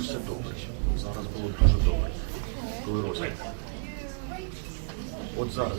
все добре. Зараз було дуже добре. Коли розгляд. От зараз.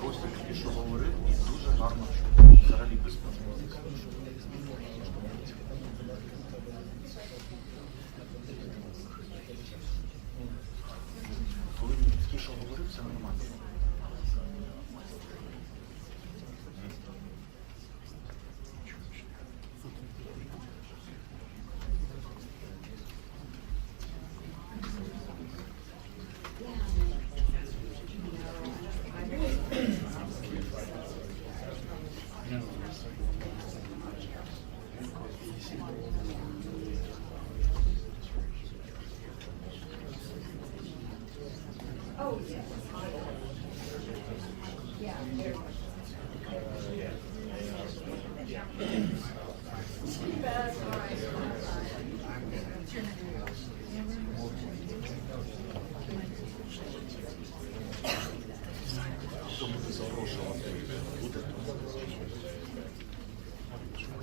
Просто тільки що говорив, і дуже гарно, взагалі без проблем. Коли він тільки що говорив, це нормально.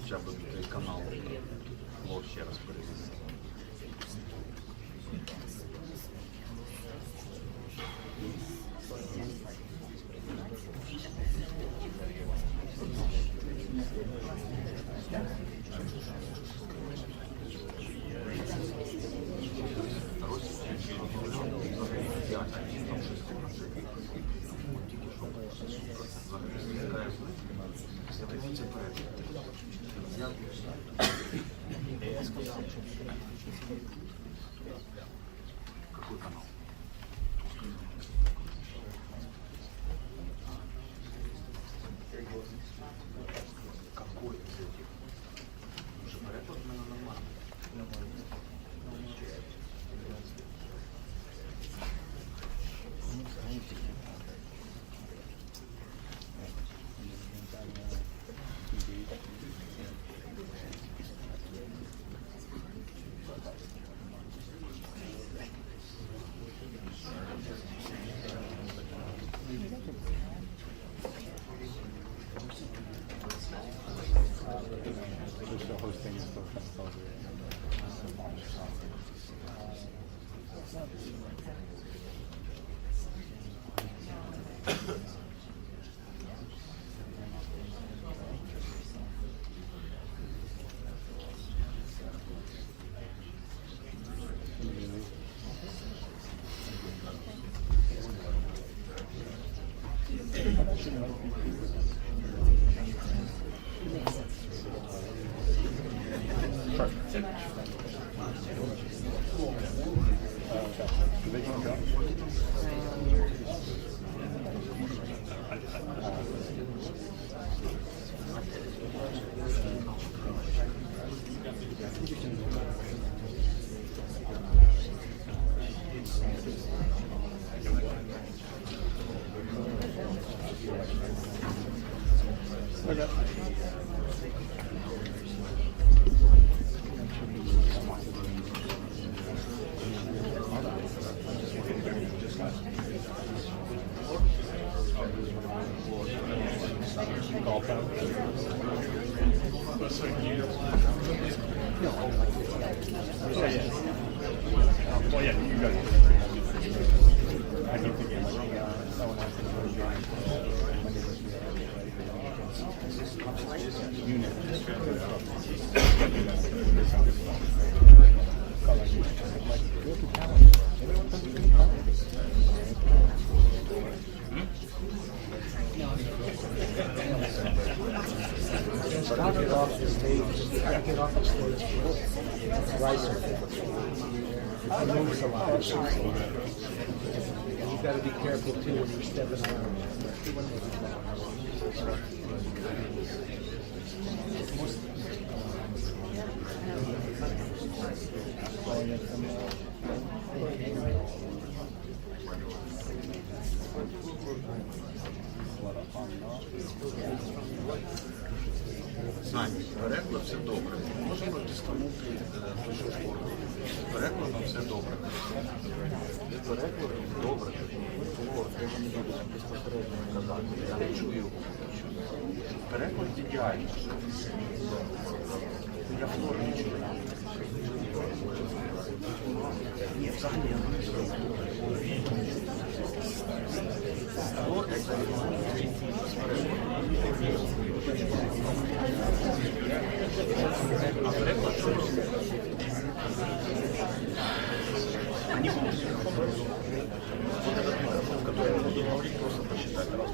Хоча б той канал лов ще раз перевести. Какой канал? Какой из этих? Уже порядок, наверное, нормально. Get off the stage. Get off the stage. Right. It moves a lot. And you've got to be careful too when you're stepping around. Сані, переклад все добре. Можемо дістанути перекладом все добре. Переклад добре. Я не чую. Переклад ідеальний. Я флор не чую. Ні, взагалі я не чую. Флор – це а переклад що? Они будут вот этот микрофон, который я буду говорить, просто посчитать раз.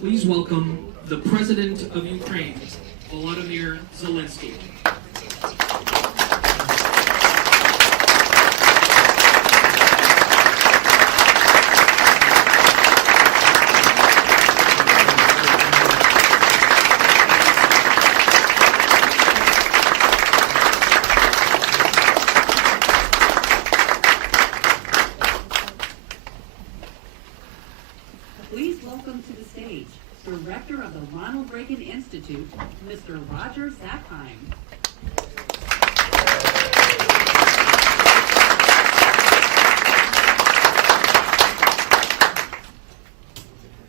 Please welcome the President of Ukraine, Volodymyr Zelenskyy. Please welcome to the stage, Director of the Ronald Reagan Institute, Mr. Roger Zakheim.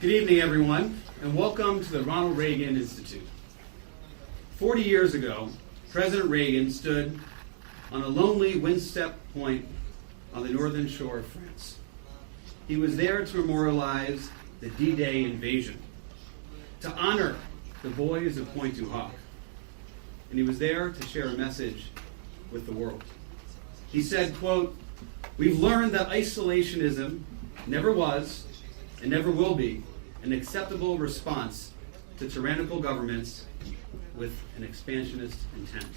Good evening, everyone, and welcome to the Ronald Reagan Institute. 40 years ago, President Reagan stood on a lonely windstep point on the northern shore of France. He was there to memorialize the D-Day invasion, to honor the boys of Pointe-du-Hoc, and he was there to share a message with the world. He said, quote, "We've learned that isolationism never was and never will be an acceptable response to tyrannical governments with an expansionist intent.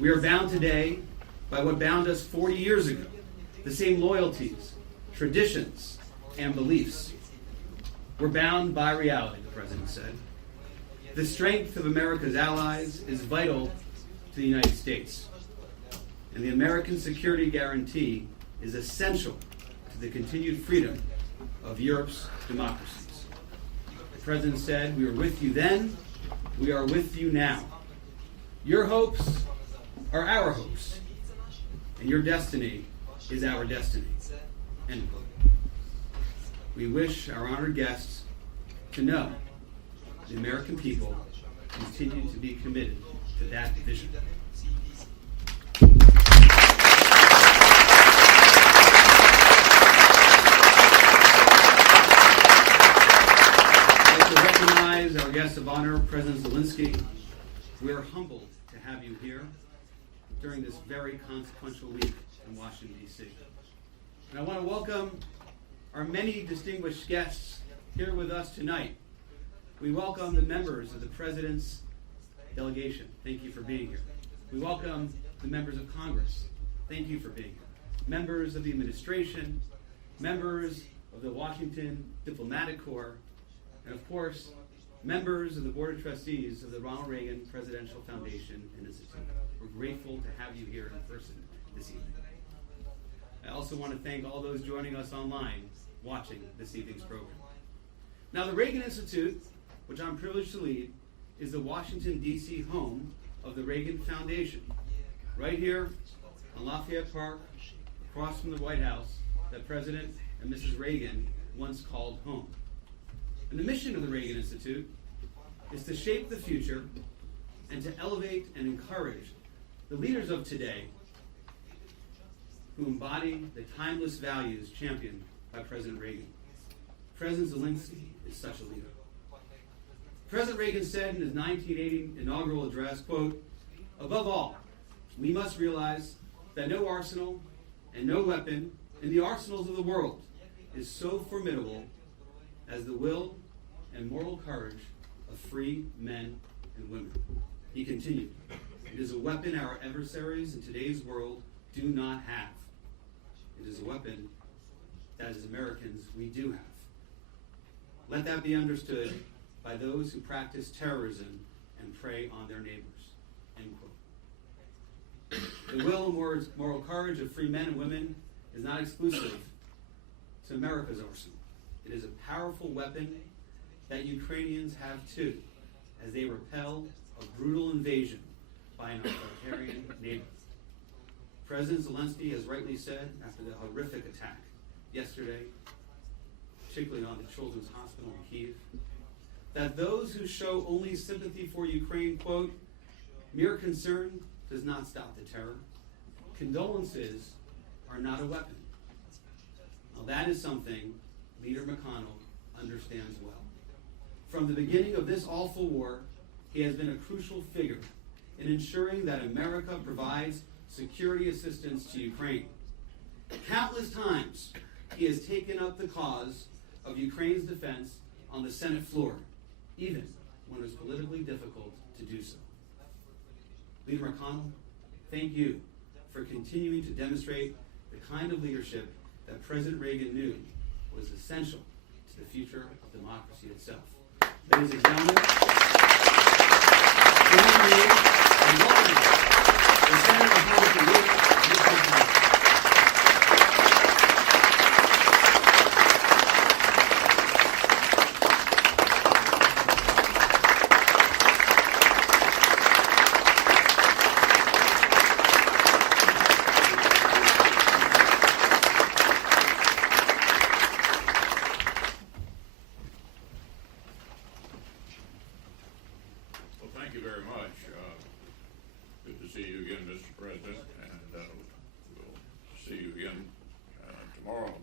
We are bound today by what bound us 40 years ago, the same loyalties, traditions, and beliefs. We're bound by reality," the President said. "The strength of America's allies is vital to the United States, and the American security guarantee is essential to the continued freedom of Europe's democracies." The President said, "We were with you then, we are with you now. Your hopes are our hopes, and your destiny is our destiny." End quote. We wish our honored guests to know the American people continue to be committed to that vision. I'd like to recognize our guest of honor, President Zelenskyy. We are humbled to have you here during this very consequential week in Washington, D.C. And I want to welcome our many distinguished guests here with us tonight. We welcome the members of the President's delegation. Thank you for being here. We welcome the members of Congress. Thank you for being here. Members of the administration, members of the Washington Diplomatic Corps, and of course, members of the Board of Trustees of the Ronald Reagan Presidential Foundation and Institute. We're grateful to have you here in person this evening. I also want to thank all those joining us online watching this evening's program. Now, the Reagan Institute, which I'm privileged to lead, is the Washington, D.C. home of the Reagan Foundation, right here on Lafayette Park, across from the White House, that President and Mrs. Reagan once called home. And the mission of the Reagan Institute is to shape the future and to elevate and encourage the leaders of today who embody the timeless values championed by President Reagan. President Zelenskyy is such a leader. President Reagan said in his 1980 inaugural address, quote, "Above all, we must realize that no arsenal and no weapon in the arsenals of the world is so formidable as the will and moral courage of free men and women." He continued, "It is a weapon our adversaries in today's world do not have. It is a weapon that as Americans we do have. Let that be understood by those who practice terrorism and prey on their neighbors." End quote. The will and moral courage of free men and women is not exclusive to America's arsenal. It is a powerful weapon that Ukrainians have too, as they repel a brutal invasion by an authoritarian neighbor. President Zelenskyy has rightly said, after the horrific attack yesterday, particularly on the Children's Hospital in Kyiv, that those who show only sympathy for Ukraine, quote, "mere concern does not stop the terror. Condolences are not a weapon." Now that is something Leader McConnell understands well. From the beginning of this awful war, he has been a crucial figure in ensuring that America provides security assistance to Ukraine. Countless times, he has taken up the cause of Ukraine's defense on the Senate floor, even when it was politically difficult to do so. Leader McConnell, thank you for continuing to demonstrate the kind of leadership that President Reagan knew was essential to the future of democracy itself. Ladies and gentlemen, join me in welcoming the Senator Republican leader, Mitch McConnell. Well, thank you very much. Good to see you again, Mr. President, and we'll see you again tomorrow.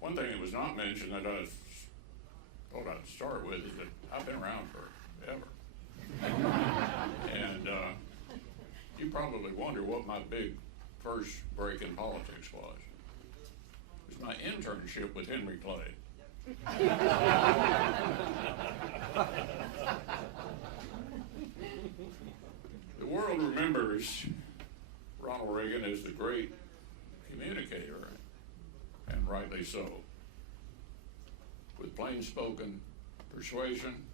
One thing that was not mentioned that I thought I'd start with is that I've been around forever. And you probably wonder what my big first break in politics was. It was my internship with Henry Clay. The world remembers Ronald Reagan as the great communicator, and rightly so. With plain-spoken persuasion,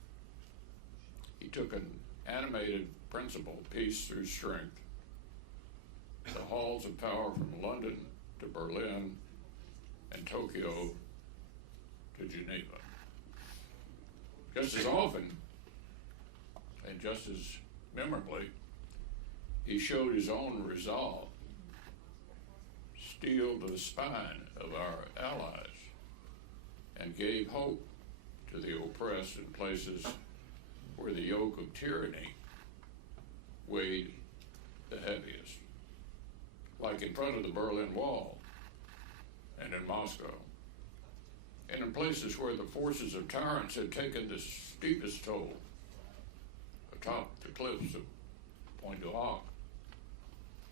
he took an animated principle, peace through strength, the halls of power from London to Berlin and Tokyo to Geneva. Just as often, and just as memorably, he showed his own resolve, steeled the spine of our allies, and gave hope to the oppressed in places where the yoke of tyranny weighed the heaviest, like in front of the Berlin Wall and in Moscow, and in places where the forces of tyrants had taken the steepest toll, atop the cliffs of Point du Hoc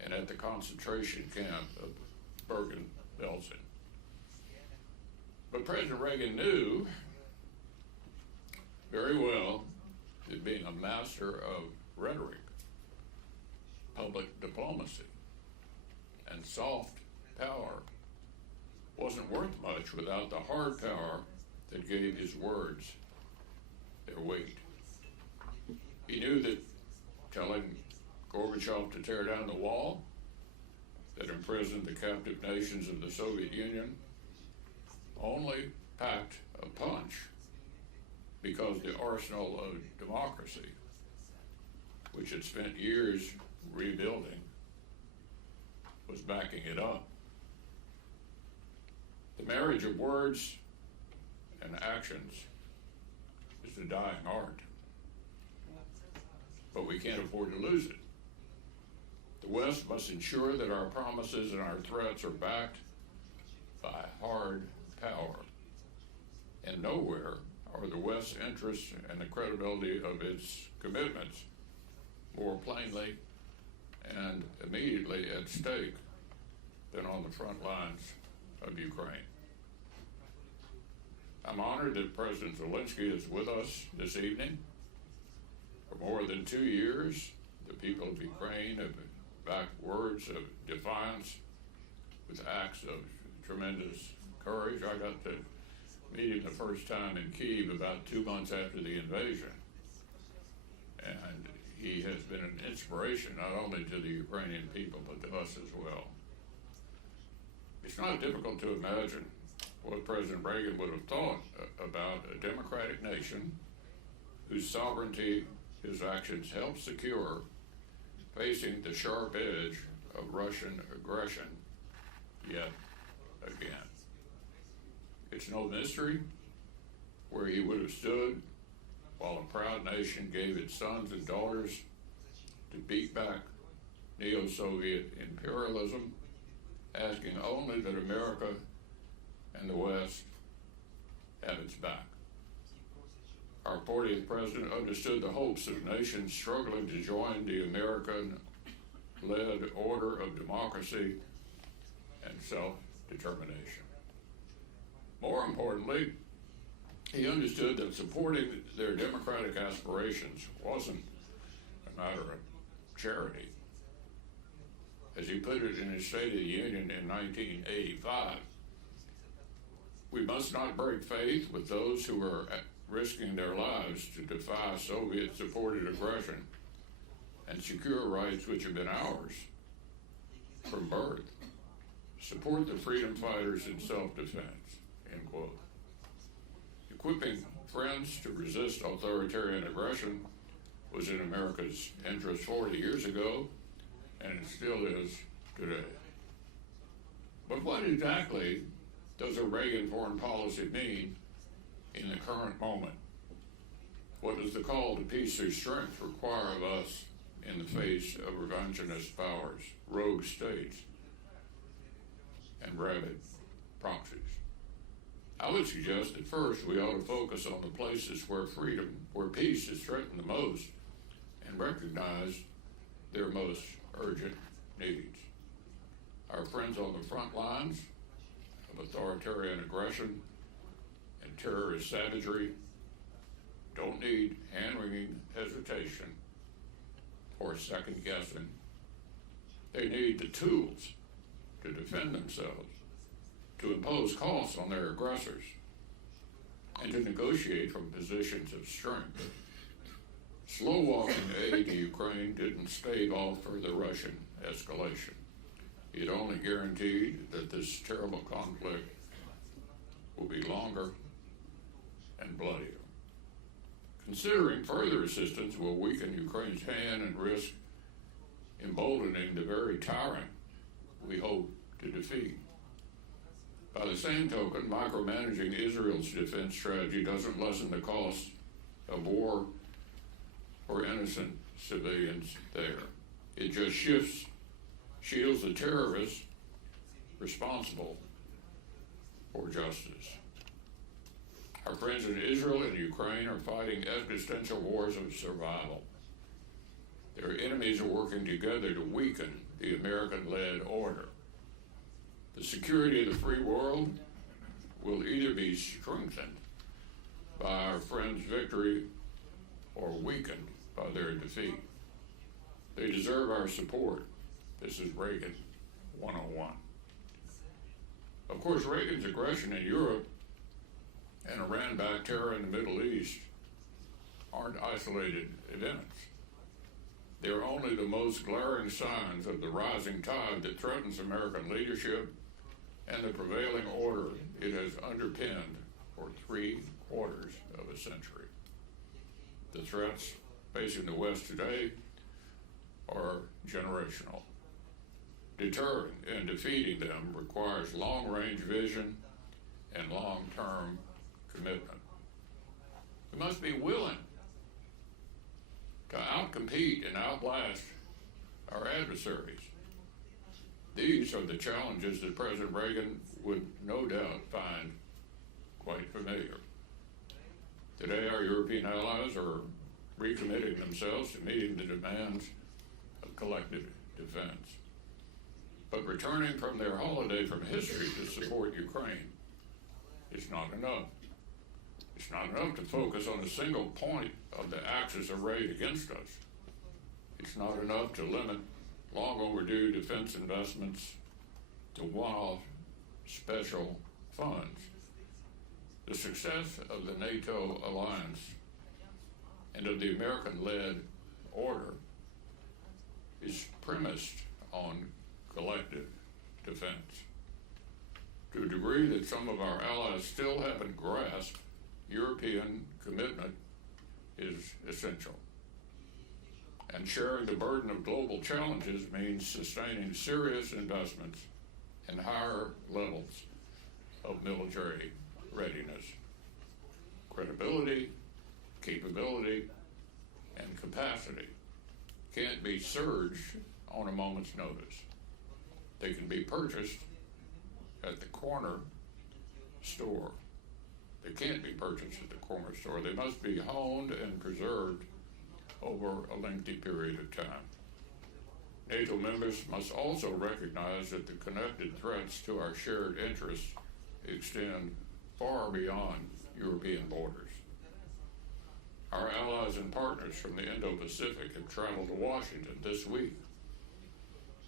and at the concentration camp of Bergen-Belsen. But President Reagan knew very well that being a master of rhetoric, public diplomacy, and soft power wasn't worth much without the hard power that gave his words their weight. He knew that telling Gorbachev to tear down the wall that imprisoned the captive nations of the Soviet Union only packed a punch, because the arsenal of democracy which had spent years rebuilding, was backing it up. The marriage of words and actions is a dying art, but we can't afford to lose it. The West must ensure that our promises and our threats are backed by hard power. And nowhere are the West's interests and the credibility of its commitments more plainly and immediately at stake than on the front lines of Ukraine. I'm honored that President Zelenskyy is with us this evening. For more than 2 years, the people of Ukraine have backed words of defiance with acts of tremendous courage. I got to meet him the first time in Kyiv about 2 months after the invasion. And he has been an inspiration not only to the Ukrainian people, but to us as well. It's not difficult to imagine what President Reagan would have thought about a democratic nation whose sovereignty his actions helped secure, facing the sharp edge of Russian aggression yet again. It's no mystery where he would have stood while a proud nation gave its sons and daughters to beat back neo-Soviet imperialism, asking only that America and the West have its back. Our 40th president understood the hopes of nations struggling to join the American-led order of democracy and self-determination. More importantly, he understood that supporting their democratic aspirations wasn't a matter of charity. As he put it in his State of the Union in 1985, we must not break faith with those who are risking their lives to defy Soviet-supported aggression and secure rights which have been ours from birth. Support the freedom fighters in self-defense, end quote. Equipping friends to resist authoritarian aggression was in America's interest 40 years ago, and it still is today. But what exactly does a Reagan foreign policy mean in the current moment? What does the call to peace through strength require of us in the face of revisionist powers, rogue states, and rabid proxies? I would suggest that first we ought to focus on the places where freedom, where peace is threatened the most, and recognize their most urgent needs. Our friends on the front lines of authoritarian aggression and terrorist savagery don't need hand-wringing hesitation or second-guessing. They need the tools to defend themselves, to impose costs on their aggressors, and to negotiate from positions of strength. Slow-walking aid to Ukraine didn't stave off further Russian escalation. It only guaranteed that this terrible conflict will be longer and bloodier. Considering further assistance will weaken Ukraine's hand and risk emboldening the very tyrant we hope to defeat. By the same token, micromanaging Israel's defense strategy doesn't lessen the cost of war for innocent civilians there. It just shields the terrorists responsible for justice. Our friends in Israel and Ukraine are fighting existential wars of survival. Their enemies are working together to weaken the American-led order. The security of the free world will either be strengthened by our friends' victory or weakened by their defeat. They deserve our support. This is Reagan 101. Of course, Reagan's aggression in Europe and Iran-backed terror in the Middle East aren't isolated events. They're only the most glaring signs of the rising tide that threatens American leadership and the prevailing order it has underpinned for 3/4 of a century. The threats facing the West today generational. Deterring and defeating them requires long-range vision and long-term commitment. We must be willing to outcompete and outlast our adversaries. These are the challenges that President Reagan would no doubt find quite familiar. Today, our European allies are recommitting themselves to meeting the demands of collective defense. But returning from their holiday from history to support Ukraine is not enough. It's not enough to focus on a single point of the axis arrayed against us. It's not enough to limit long overdue defense investments to one-off special funds. The success of the NATO alliance and of the American-led order is premised on collective defense. To a degree that some of our allies still haven't grasped, European commitment is essential. And sharing the burden of global challenges means sustaining serious investments in higher levels of military readiness. Credibility, capability, and capacity can't be surged on a moment's notice. They can be purchased at the corner store. They can't be purchased at the corner store. They must be honed and preserved over a lengthy period of time. NATO members must also recognize that the connected threats to our shared interests extend far beyond European borders. Our allies and partners from the Indo-Pacific have traveled to Washington this week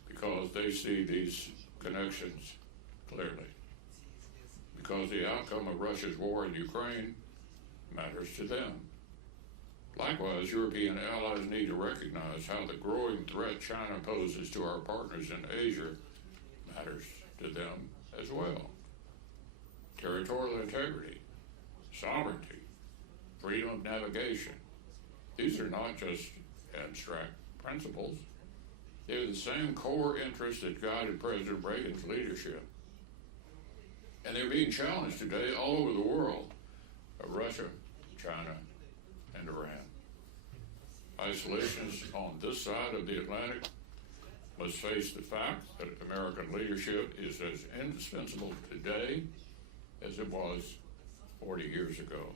because they see these connections clearly. Because the outcome of Russia's war in Ukraine matters to them. Likewise, European allies need to recognize how the growing threat China poses to our partners in Asia matters to them as well. Territorial integrity, sovereignty, freedom of navigation. These are not just abstract principles. They're the same core interests that guided President Reagan's leadership. And they're being challenged today all over the world by Russia, China, and Iran. Isolationists on this side of the Atlantic must face the fact that American leadership is as indispensable today as it was 40 years ago,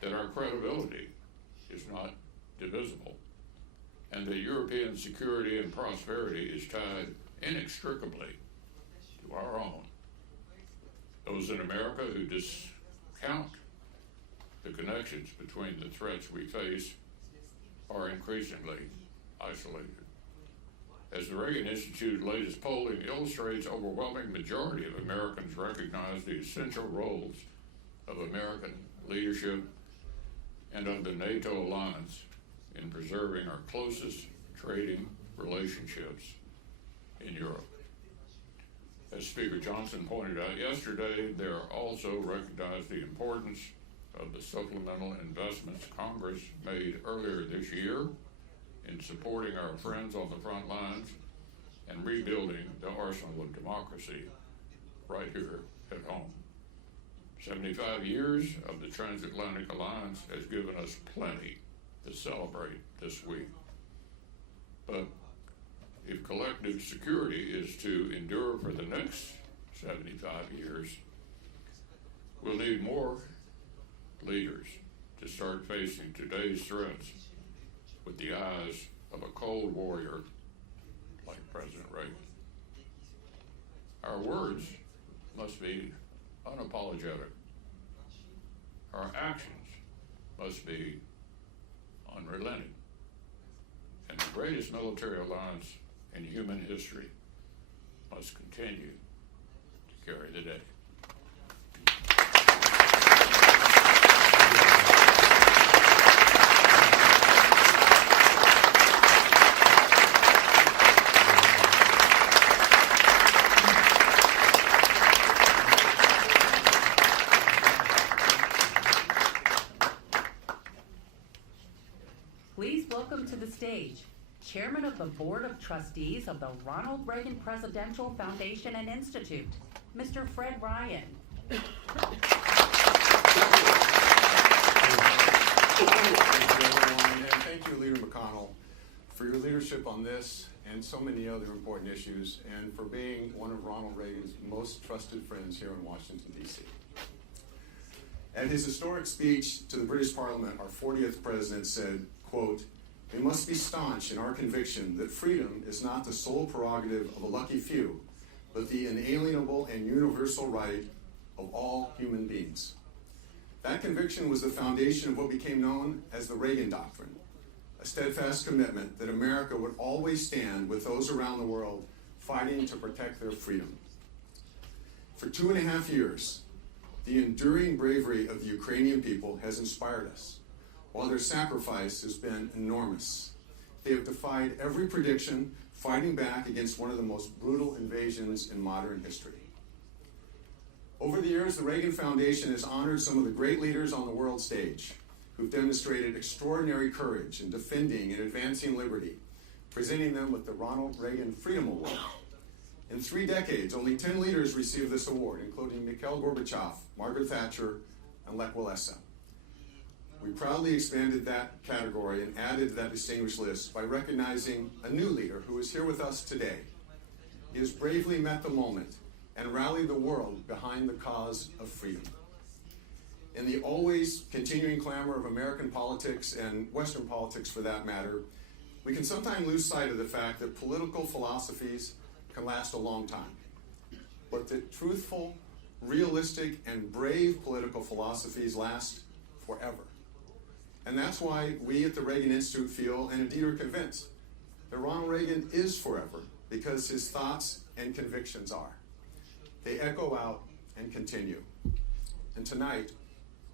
that our credibility is not divisible, and that European security and prosperity is tied inextricably to our own. Those in America who discount the connections between the threats we face are increasingly isolated. As the Reagan Institute's latest polling illustrates, overwhelming majority of Americans recognize the essential roles of American leadership and of the NATO alliance in preserving our closest trading relationships in Europe. As Speaker Johnson pointed out yesterday, they also recognize the importance of the supplemental investments Congress made earlier this year in supporting our friends on the front lines and rebuilding the arsenal of democracy right here at home. 75 years of the transatlantic alliance has given us plenty to celebrate this week. But if collective security is to endure for the next 75 years, we'll need more leaders to start facing today's threats with the eyes of a cold warrior like President Reagan. Our words must be unapologetic. Our actions must be unrelenting. And the greatest military alliance in human history must continue to carry the day. Please welcome to the stage Chairman Chairman of the Board of Trustees of the Ronald Reagan Presidential Foundation and Institute, Mr. Fred Ryan. Thank you, everyone, and thank you, Leader McConnell, for your leadership on this and so many other important issues, and for being one of Ronald Reagan's most trusted friends here in Washington, D.C. At his historic speech to the British Parliament, our 40th president said, quote, "We must be staunch in our conviction that freedom is not the sole prerogative of a lucky few, but the inalienable and universal right of all human beings." That conviction was the foundation of what became known as the Reagan Doctrine, a steadfast commitment that America would always stand with those around the world fighting to protect their freedom. For 2.5 years, the enduring bravery of the Ukrainian people has inspired us, while their sacrifice has been enormous. They have defied every prediction, fighting back against one of the most brutal invasions in modern history. Over the years, the Reagan Foundation has honored some of the great leaders on the world stage who've demonstrated extraordinary courage in defending and advancing liberty, presenting them with the Ronald Reagan Freedom Award. In 3 decades, only 10 leaders received this award, including Mikhail Gorbachev, Margaret Thatcher, and Lech Walesa. We proudly expanded that category and added to that distinguished list by recognizing a new leader who is here with us today. He has bravely met the moment and rallied the world behind the cause of freedom. In the always continuing clamor of American politics and Western politics for that matter, we can sometimes lose sight of the fact that political philosophies can last a long time, but that truthful, realistic, and brave political philosophies last forever. And that's why we at the Reagan Institute feel, and indeed are convinced, that Ronald Reagan is forever, because his thoughts and convictions are. They echo out and continue. And tonight,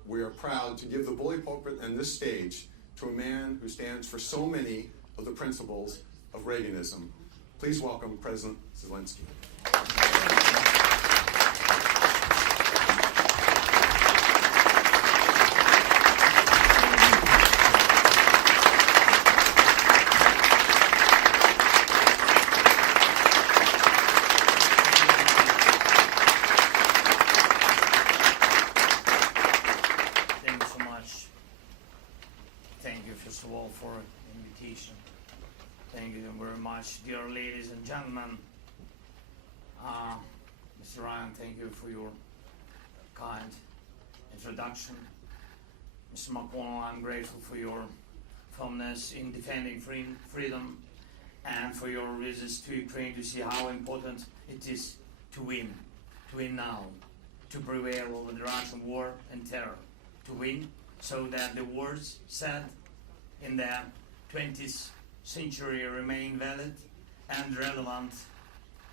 we are proud to give the bully pulpit and this stage to a man who stands for so many of the principles of Reaganism. Please welcome President Zelenskyy. Thank you so much. Thank you, first of all, for the invitation. Thank you very much, dear ladies and gentlemen. Mr. Ryan, thank you for your kind introduction. Mr. McConnell, I'm grateful for your firmness in defending freedom and for your visits to Ukraine to see how important it is to win now, to prevail over the Russian war and terror, to win so that the words said in the 20th century remain valid and relevant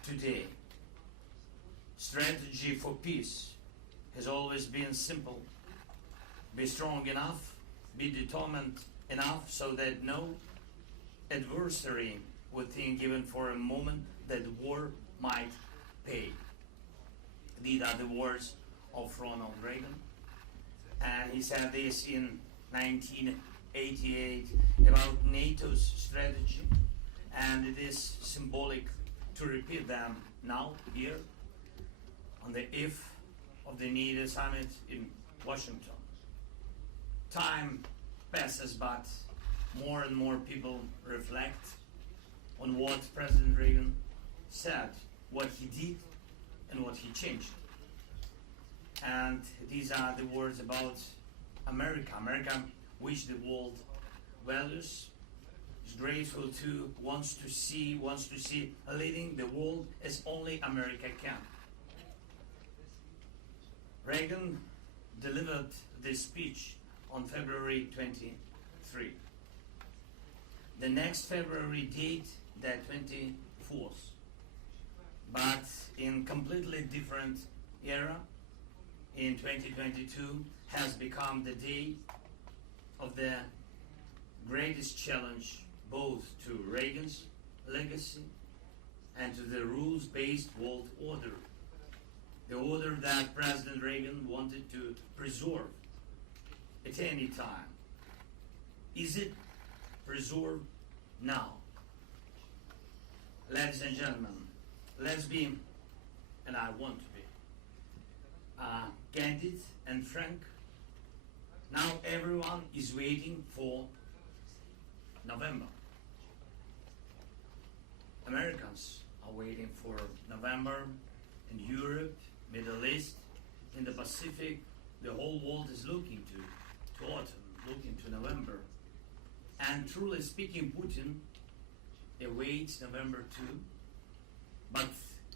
today. Strategy for peace has always been simple. Be strong enough, be determined enough so that no adversary would think even for a moment that war might pay. These are the words of Ronald Reagan, and he said this in 1988 about NATO's strategy, and it is symbolic to repeat them now here on the eve of the NATO summit in Washington. Time passes, but more and more people reflect on what President Reagan said, what he did, and what he changed. And these are the words about America. America, which the world values, is grateful to, wants to see leading the world as only America can. Reagan delivered this speech on February 23. The next February date, the 24th, but in completely different era, in 2022, has become the day of the greatest challenge both to Reagan's legacy and to the rules-based world order. The order that President Reagan wanted to preserve at any time. Is it preserved now? Ladies and gentlemen, let's be, and I want to be, candid and frank. Now everyone is waiting for November. Americans are waiting for November in Europe, Middle East, in the Pacific. The whole world is looking to autumn, looking to November. And truly speaking, Putin awaits November too, but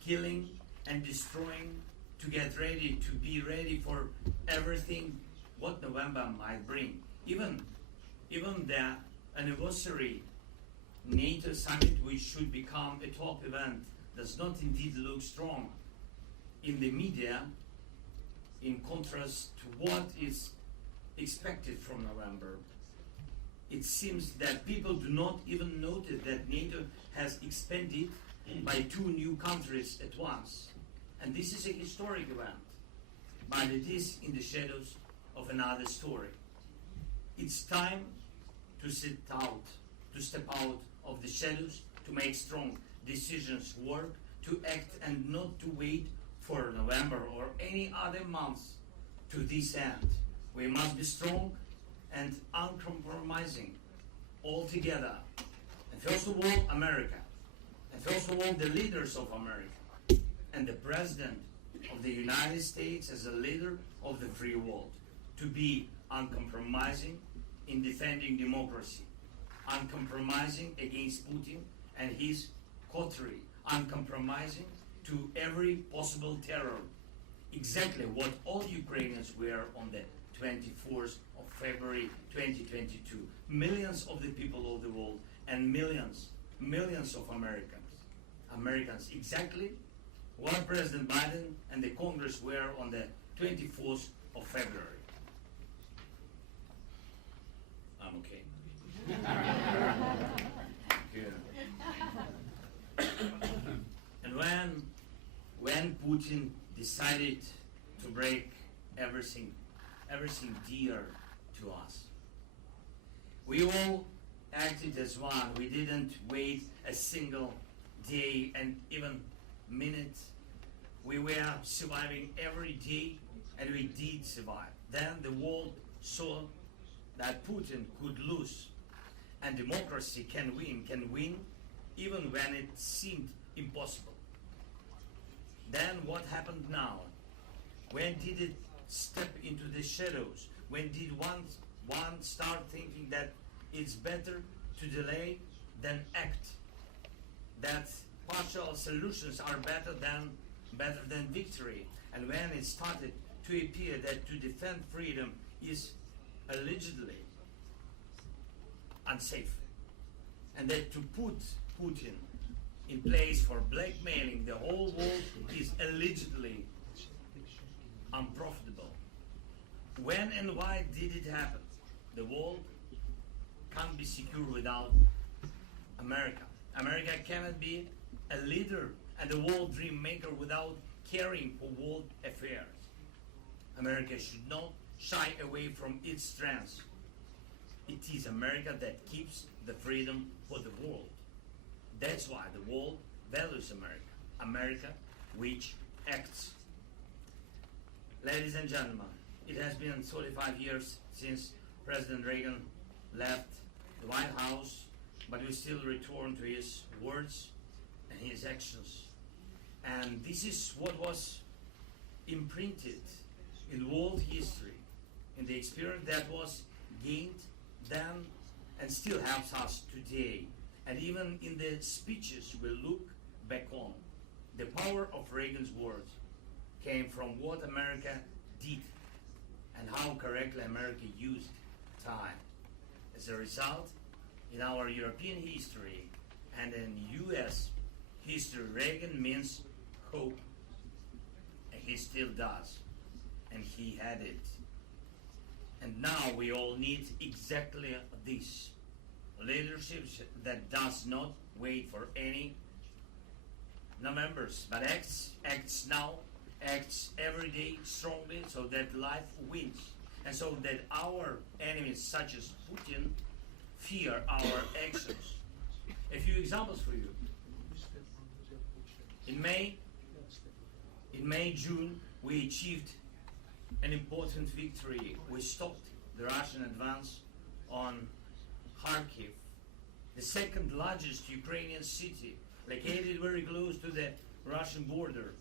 killing and destroying to get ready, to be ready for everything what November might bring. Even the anniversary NATO summit, which should become a top event, does not indeed look strong in the media in contrast to what is expected from November. It seems that people do not even notice that NATO has expanded by 2 new countries at once. And this is a historic event, but it is in the shadows of another story. It's time to step out of the shadows, to make strong decisions work, to act and not to wait for November or any other month to this end. We must be strong and uncompromising all together. And first of all, America. And first of all, the leaders of America. And the President of the United States as a leader of the free world. To be uncompromising in defending democracy. Uncompromising against Putin and his coterie. Uncompromising to every possible terror. Exactly what all Ukrainians were on the 24th of February 2022. Millions of the people of the world and millions of Americans, exactly what President Biden and the Congress were on the 24th of February. I'm okay. Good. And when Putin decided to break everything dear to us, we all acted as one. We didn't wait a single day and even minute. We were surviving every day, and we did survive. Then the world saw that Putin could lose, and democracy can win even when it seemed impossible. Then what happened now? When did it step into the shadows? When did one start thinking that it's better to delay than act? That partial solutions are better than victory? And when it started to appear that to defend freedom is allegedly unsafe, and that to put Putin in place for blackmailing the whole world is allegedly unprofitable. When and why did it happen? The world can't be secure without America. America cannot be a leader and a world dream maker without caring for world affairs. America should not shy away from its strengths. It is America that keeps the freedom for the world. That's why the world values America. America which acts. Ladies and gentlemen, it has been 35 years since President Reagan left the White House, but we still return to his words and his actions. And this is what was imprinted in world history, in the experience that was gained then and still helps us today. And even in the speeches we look back on, the power of Reagan's words came from what America did and how correctly America used time. As a result, in our European history and in US history, Reagan means hope, and he still does, and he had it. And now we all need exactly this. Leadership that does not wait for any Novembers, but acts now, acts every day strongly so that life wins. And so that our enemies such as Putin fear our actions. A few examples for you. In May, June, we achieved an important victory. We stopped the Russian advance on Kharkiv, the second largest Ukrainian city, located very close to the Russian border.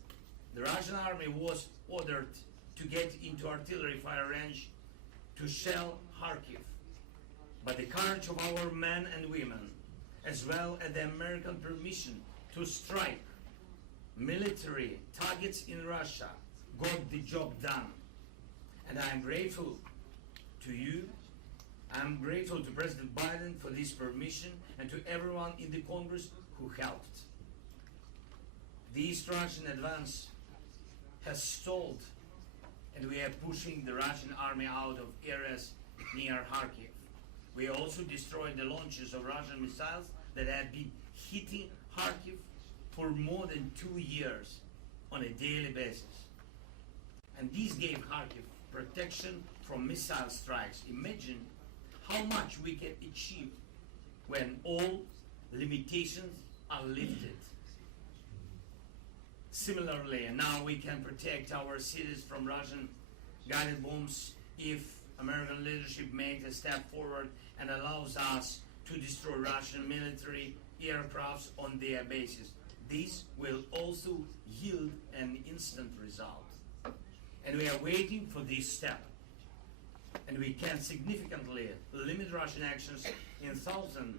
The Russian army was ordered to get into artillery fire range to shell Kharkiv. But the courage of our men and women, as well as the American permission to strike military targets in Russia, got the job done. And I am grateful to you. I'm grateful to President Biden for this permission and to everyone in the Congress who helped. This Russian advance has stalled, and we are pushing the Russian army out of areas near Kharkiv. We also destroyed the launches of Russian missiles that had been hitting Kharkiv for more than 2 years on a daily basis. And this gave Kharkiv protection from missile strikes. Imagine how much we can achieve when all limitations are lifted. Similarly, now we can protect our cities from Russian guided bombs if American leadership makes a step forward and allows us to destroy Russian military aircrafts on their bases. This will also yield an instant result. And we are waiting for this step. And we can significantly limit Russian actions in southern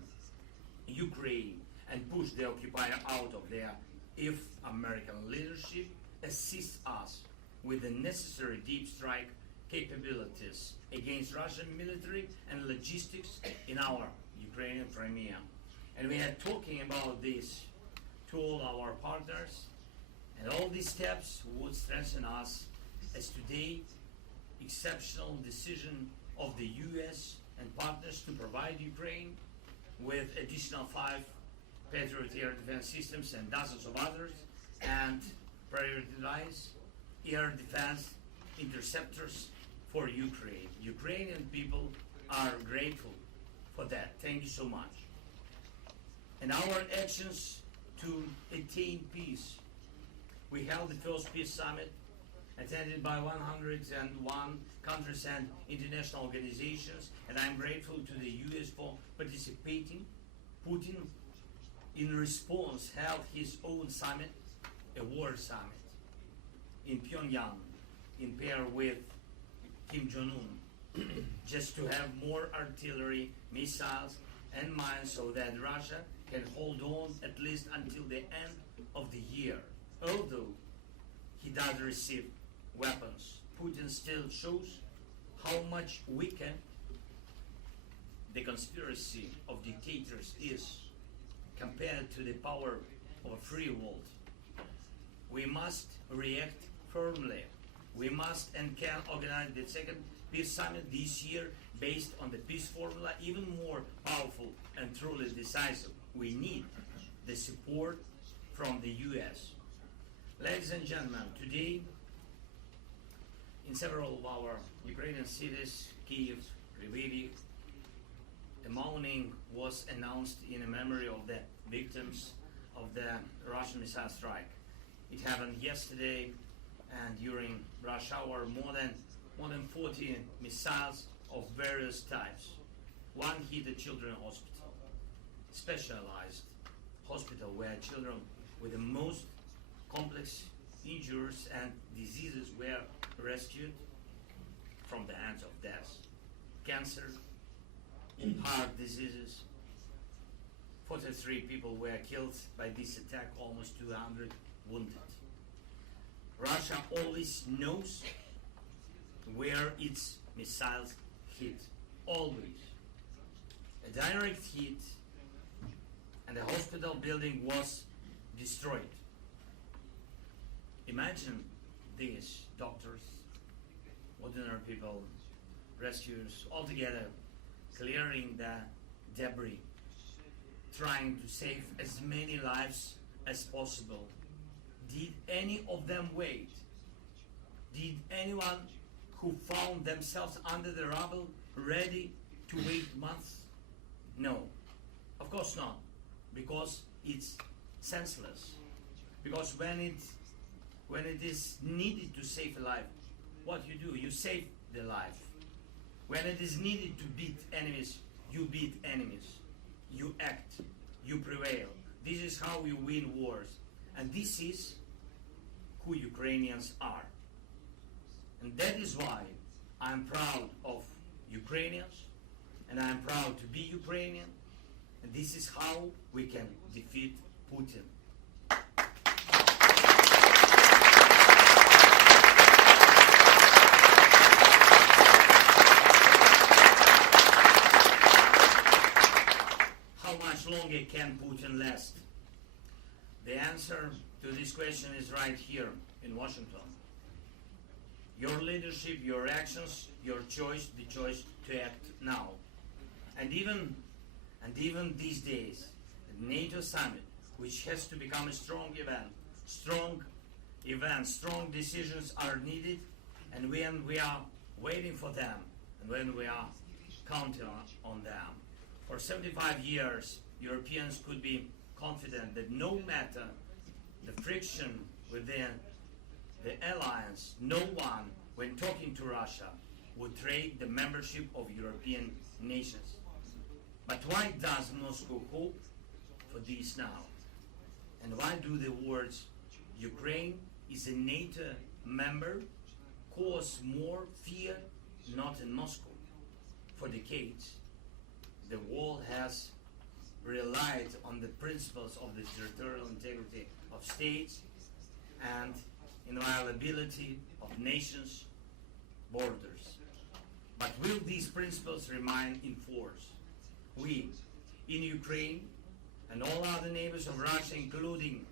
Ukraine and push the occupier out of there if American leadership assists us with the necessary deep strike capabilities against Russian military and logistics in our Ukrainian Crimea. And we are talking about this to all our partners, and all these steps would strengthen us as today exceptional decision of the US and partners to provide Ukraine with additional 5 Patriot air defense systems and dozens of others, and prioritize air defense interceptors for Ukraine. Ukrainian people are grateful for that. Thank you so much. And our actions to attain peace. We held the first peace summit attended by 101 countries and international organizations, and I'm grateful to the US for participating. Putin, in response, held his own summit, a war summit, in Pyongyang, in pair with Kim Jong-un, just to have more artillery, missiles, and mines so that Russia can hold on at least until the end of the year. Although he does receive weapons, Putin still shows how much weaker the conspiracy of dictators is compared to the power of a free world. We must react firmly. We must and can organize the second peace summit this year based on the peace formula, even more powerful and truly decisive. We need the support from the US. Ladies and gentlemen, today in several of our Ukrainian cities, Kyiv, Lviv, a mourning was announced in memory of the victims of the Russian missile strike. It happened yesterday, and during rush hour, more than 40 missiles of various types. One hit the children's hospital, specialized hospital where children with the most complex injuries and diseases were rescued from the hands of death. Cancer, heart diseases. 43 people were killed by this attack, almost 200 wounded. Russia always knows where its missiles hit, always. A direct hit, and the hospital building was destroyed. Imagine this: doctors, ordinary people, rescuers, all together, clearing the debris, trying to save as many lives as possible. Did any of them wait? Did anyone who found themselves under the rubble ready to wait months? No, of course not, because it's senseless. Because when it is needed to save a life, what you do? You save the life. When it is needed to beat enemies, you beat enemies. You act. You prevail. This is how you win wars. And this is who Ukrainians are. And that is why I'm proud of Ukrainians, and I'm proud to be Ukrainian. And this is how we can defeat Putin. How much longer can Putin last? The answer to this question is right here in Washington. Your leadership, your actions, your choice, the choice to act now. And even these days, the NATO summit, which has to become a strong decisions are needed, and when we are waiting for them, and when we are counting on them. For 75 years, Europeans could be confident that no matter the friction within the alliance, no one, when talking to Russia, would trade the membership of European nations. But why does Moscow hope for this now? And why do the words Ukraine is a NATO member cause more fear not in Moscow? For decades, the world has relied on the principles of the territorial integrity of states and inviolability of nations' borders. But will these principles remain in force? We, in Ukraine, and all other neighbors of Russia, including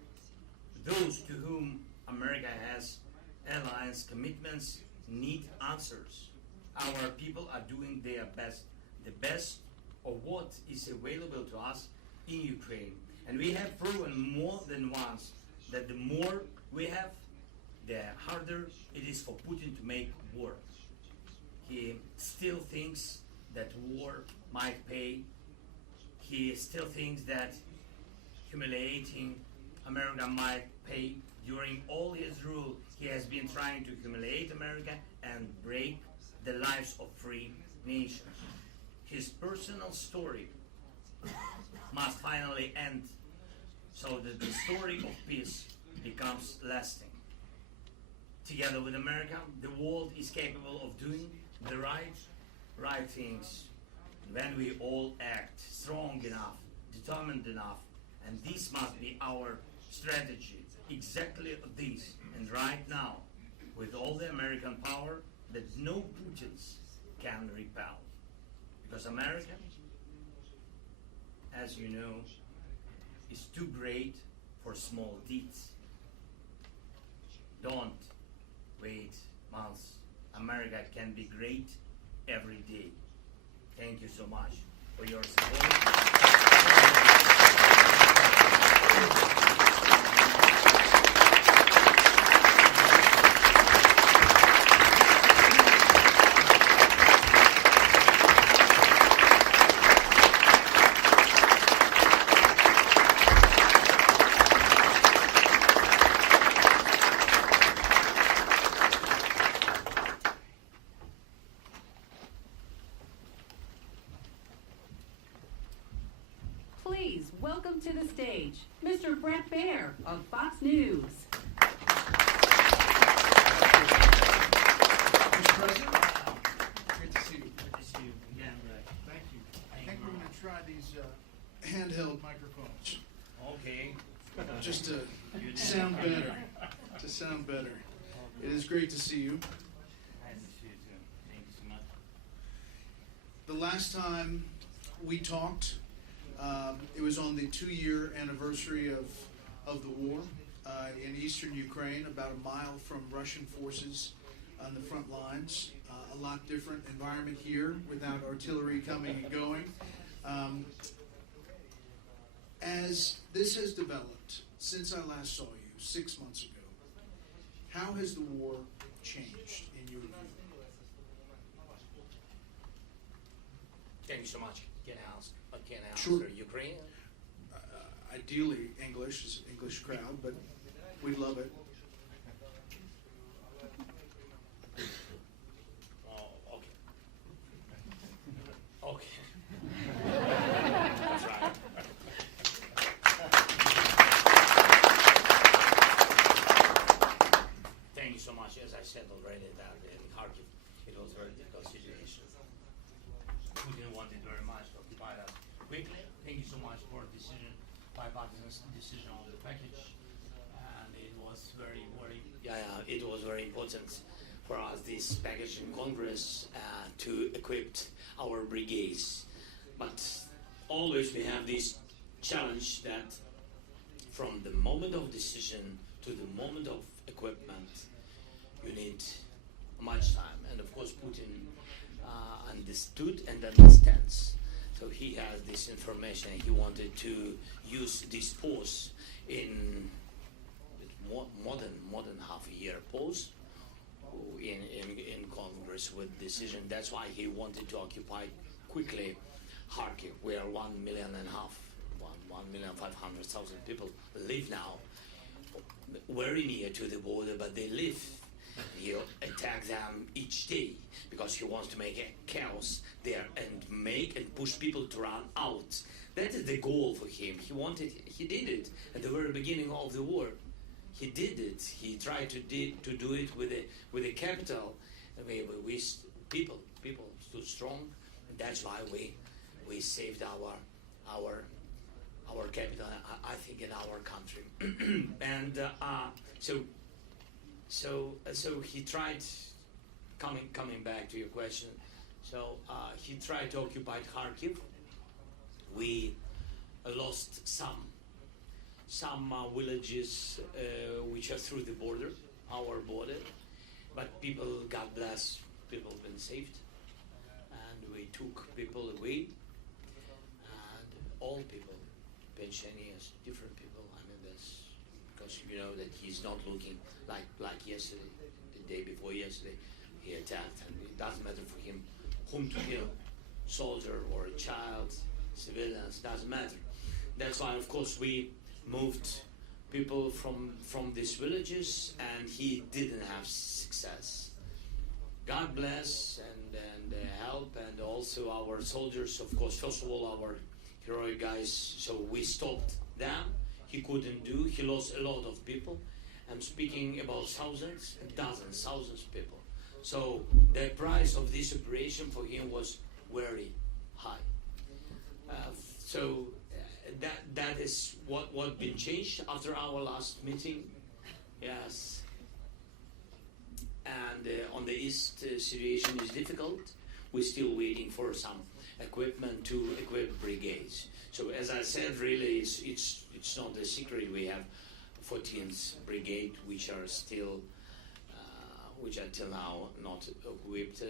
those to whom America has alliance commitments, need answers. Our people are doing their best, the best of what is available to us in Ukraine. And we have proven more than once that the more we have, the harder it is for Putin to make war. He still thinks that war might pay. He still thinks that humiliating America might pay. During all his rule, he has been trying to humiliate America and break the lives of free nations. His personal story must finally end so that the story of peace becomes lasting. Together with America, the world is capable of doing the right things when we all act strong enough, determined enough, and this must be our strategy, exactly this. And right now, with all the American power, that no Putins can repel. Because America, as you know, is too great for small deeds. Don't wait months. America can be great every day. Thank you so much for your support. Please welcome to the stage Mr. Brett Baer of Fox News. Mr. President, great to see you. Good to see you again, Greg. Thank you. I think we're going to try these handheld microphones, Okay. just to sound better. To sound better. It is great to see you. Nice to see you too. Thank you so much. The last time we talked, it was on the 2-year anniversary of the war in eastern Ukraine, about a mile from Russian forces on the front lines. A lot different environment here without artillery coming and going. As this has developed since I last saw you 6 months ago, how has the war changed in your view? Thank you so much. Can I ask? Sure. Ukraine? Ideally English, is an English crowd, but We'd love it. Oh, okay. Okay. That's right. Thank you so much. As I said already, that in Kharkiv, it was a very difficult situation. Putin wanted very much to occupy us quickly. Thank you so much for decision, bipartisan decision on the package. And it was very it was very important for us, this package in Congress, to equip our brigades. But always we have this challenge that from the moment of decision to the moment of equipment, you need much time. And of course, Putin understood and understands. So he has this information. He wanted to use this pause in more than half a year pause in Congress with decision. That's why he wanted to occupy quickly Kharkiv, where 1.5 million, 1,500,000 people live now, very near to the border, but they live. He attacks them each day because he wants to make a chaos there and push people to run out. That is the goal for him. He did it at the very beginning of the war. He did it. He tried to do it with a capital. We people stood strong, and that's why we saved our capital. I think in our country, and so he tried. Coming back to your question, so he tried to occupy Kharkiv. We lost some villages which are through the border, our border, but people, God bless, people have been saved, and we took people away, and all people, pensioners, different people. I mean, that's because you know that he's not looking like yesterday, the day before yesterday, he attacked, and it doesn't matter for him whom to kill, soldier or a child, civilians, doesn't matter. That's why, of course, we moved people from these villages, and he didn't have success. God bless and help, and also our soldiers, of course, first of all, our heroic guys, so we stopped them. He couldn't do, he lost a lot of people. I'm speaking about thousands, thousands of people. So the price of this operation for him was very high. That is what been changed after our last meeting. Yes. And on the east, situation is difficult. We're still waiting for some equipment to equip brigades. So as I said, really, it's not a secret. We have 14th Brigade, which are till now not equipped.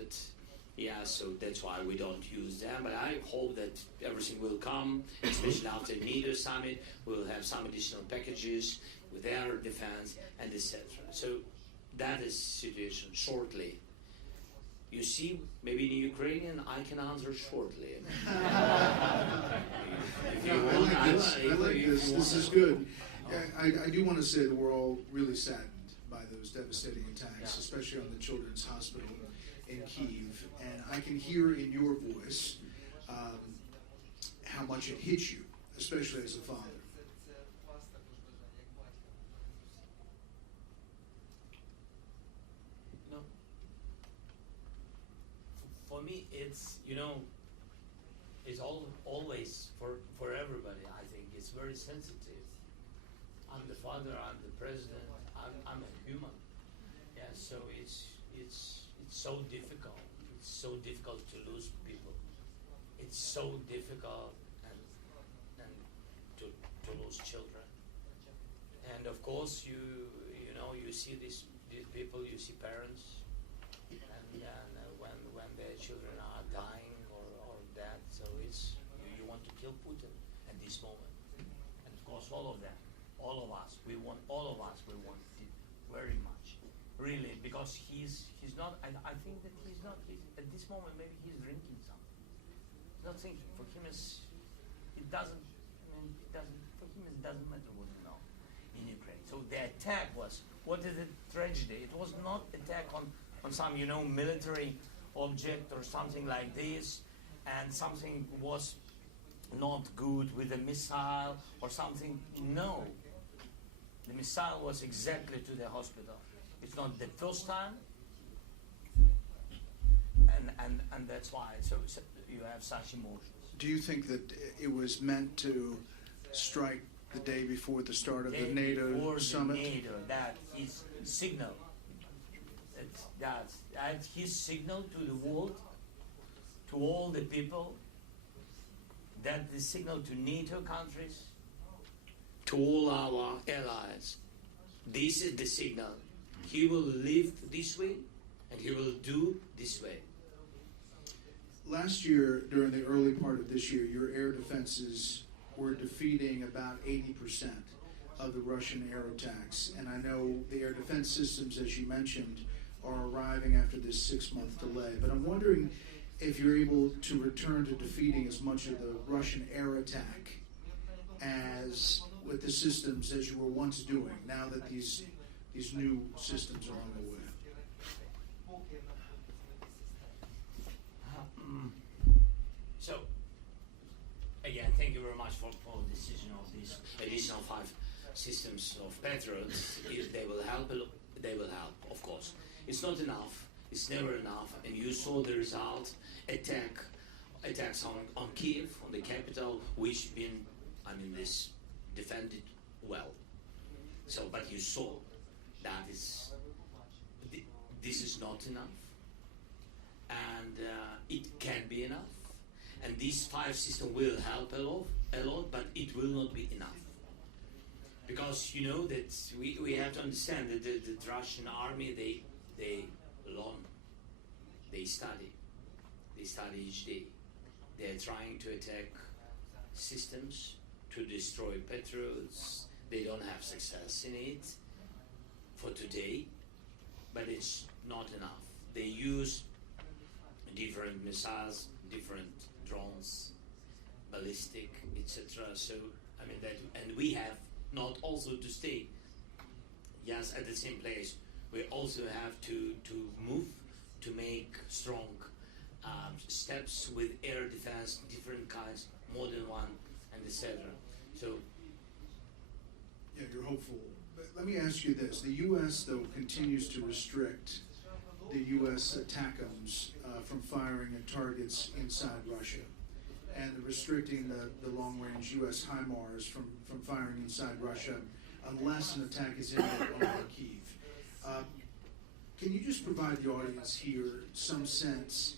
Yeah, so that's why we don't use them. But I hope that everything will come, especially after NATO summit. We'll have some additional packages with air defense and etc. So that is situation shortly. You see, maybe in Ukrainian, I can answer shortly. If you want, I like this. This is good. I do want to say that we're all really saddened by those devastating attacks, especially on the Children's Hospital in Kyiv. And I can hear in your voice how much it hits you, especially as a father. No. For me, it's, it's always for everybody. I think it's very sensitive. I'm the father, I'm the president, I'm a human. Yeah, so it's so difficult. It's so difficult to lose people. It's so difficult and to lose children. And of course, you see these people, you see parents, and when their children are dying or dead, so it's you want to kill Putin at this moment. And of course, all of them. All of us, we want it very much, really, because he's not. I think that he's at this moment. Maybe he's drinking something. He's not thinking. For him, it doesn't. For him, it doesn't matter what in Ukraine. So the attack was? What is the tragedy? It was not attack on some, military object or something like this, and something was not good with the missile or something. No. The missile was exactly to the hospital. It's not the first time, and that's why so you have such emotions. Do you think that it was meant to strike the day before the start of the Day NATO before summit? The NATO, that is signal. That's his signal to the world, to all the people. That the signal to NATO countries, to all our allies. This is the signal. He will live this way, and he will do this way. Last year, during the early part of this year, your air defenses were defeating about 80% of the Russian air attacks. And I know the air defense systems, as you mentioned, are arriving after this 6-month delay. But I'm wondering if you're able to return to defeating as much of the Russian air attack as with the systems as you were once doing, now that these new systems are on the way. So, again, thank you very much for the decision of these additional 5 systems of Patriots. If they will help, they will help, of course. It's not enough. It's never enough. And you saw the result, attacks on Kiev, on the capital, which been, this defended well. So, but you saw that this is not enough. And it can be enough. And these 5 systems will help a lot, but it will not be enough. Because that we have to understand that the Russian army, they learn, they study each day. They're trying to attack systems, to destroy Patriots. They don't have success in it for today, but it's not enough. They use different missiles, different drones, ballistic, etc. So and we have not also to stay at the same place. We also have to move to make strong steps with air defense, different kinds, modern one, and etc. So Yeah, you're hopeful. But let me ask you this. The U.S., though, continues to restrict the U.S. ATACMS from firing at targets inside Russia, and restricting the long-range U.S. HIMARS from firing inside Russia unless an attack is imminent on Kyiv. Can you just provide the audience here some sense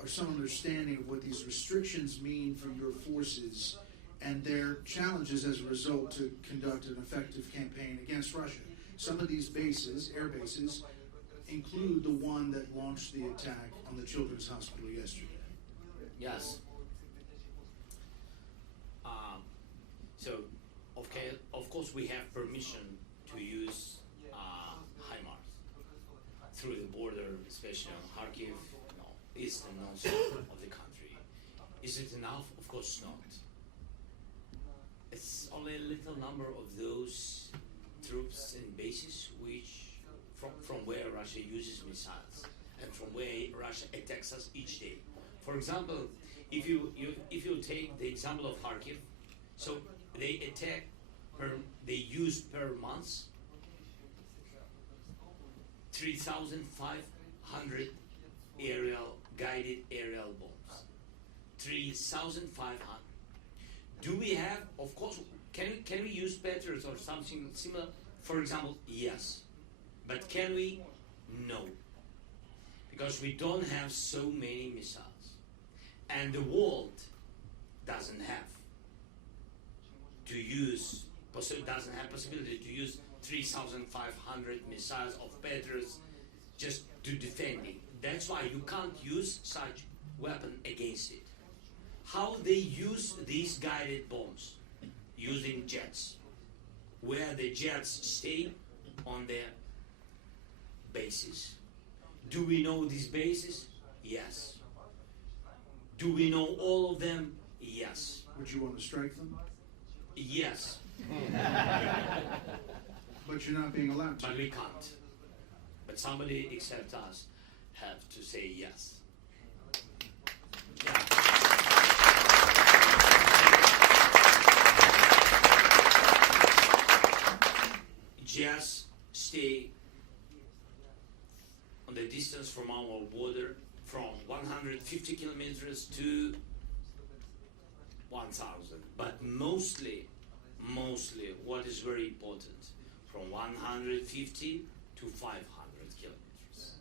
or some understanding of what these restrictions mean for your forces and their challenges as a result to conduct an effective campaign against Russia? Some of these bases, air bases, include the one that launched the attack on the Children's Hospital yesterday. Yes. So, of course, we have permission to use HIMARS through the border, especially on Kharkiv, east and north of the country. Is it enough? Of course not. It's only a little number of those troops and bases which, from where Russia uses missiles and from where Russia attacks us each day. For example, if you take the example of Kharkiv, so they use per month 3,500 guided aerial bombs. 3,500. Do we have? Of course. Can we use Patriots or something similar? For example, yes. But can we? No. Because we don't have so many missiles, and the world doesn't have possibility to use 3,500 missiles of Patriots just to defend it. That's why you can't use such weapon against it. How they use these guided bombs? Using jets, where the jets stay on their bases. Do we know these bases? Yes. Do we know all of them? Yes. Would you want to strike them? Yes. But But you're not being allowed to. But we can't. But somebody except us have to say yes. Yeah. Just stay on the distance from our border from 150 kilometers to 1,000. But mostly what is very important, from 150 to 500 kilometers.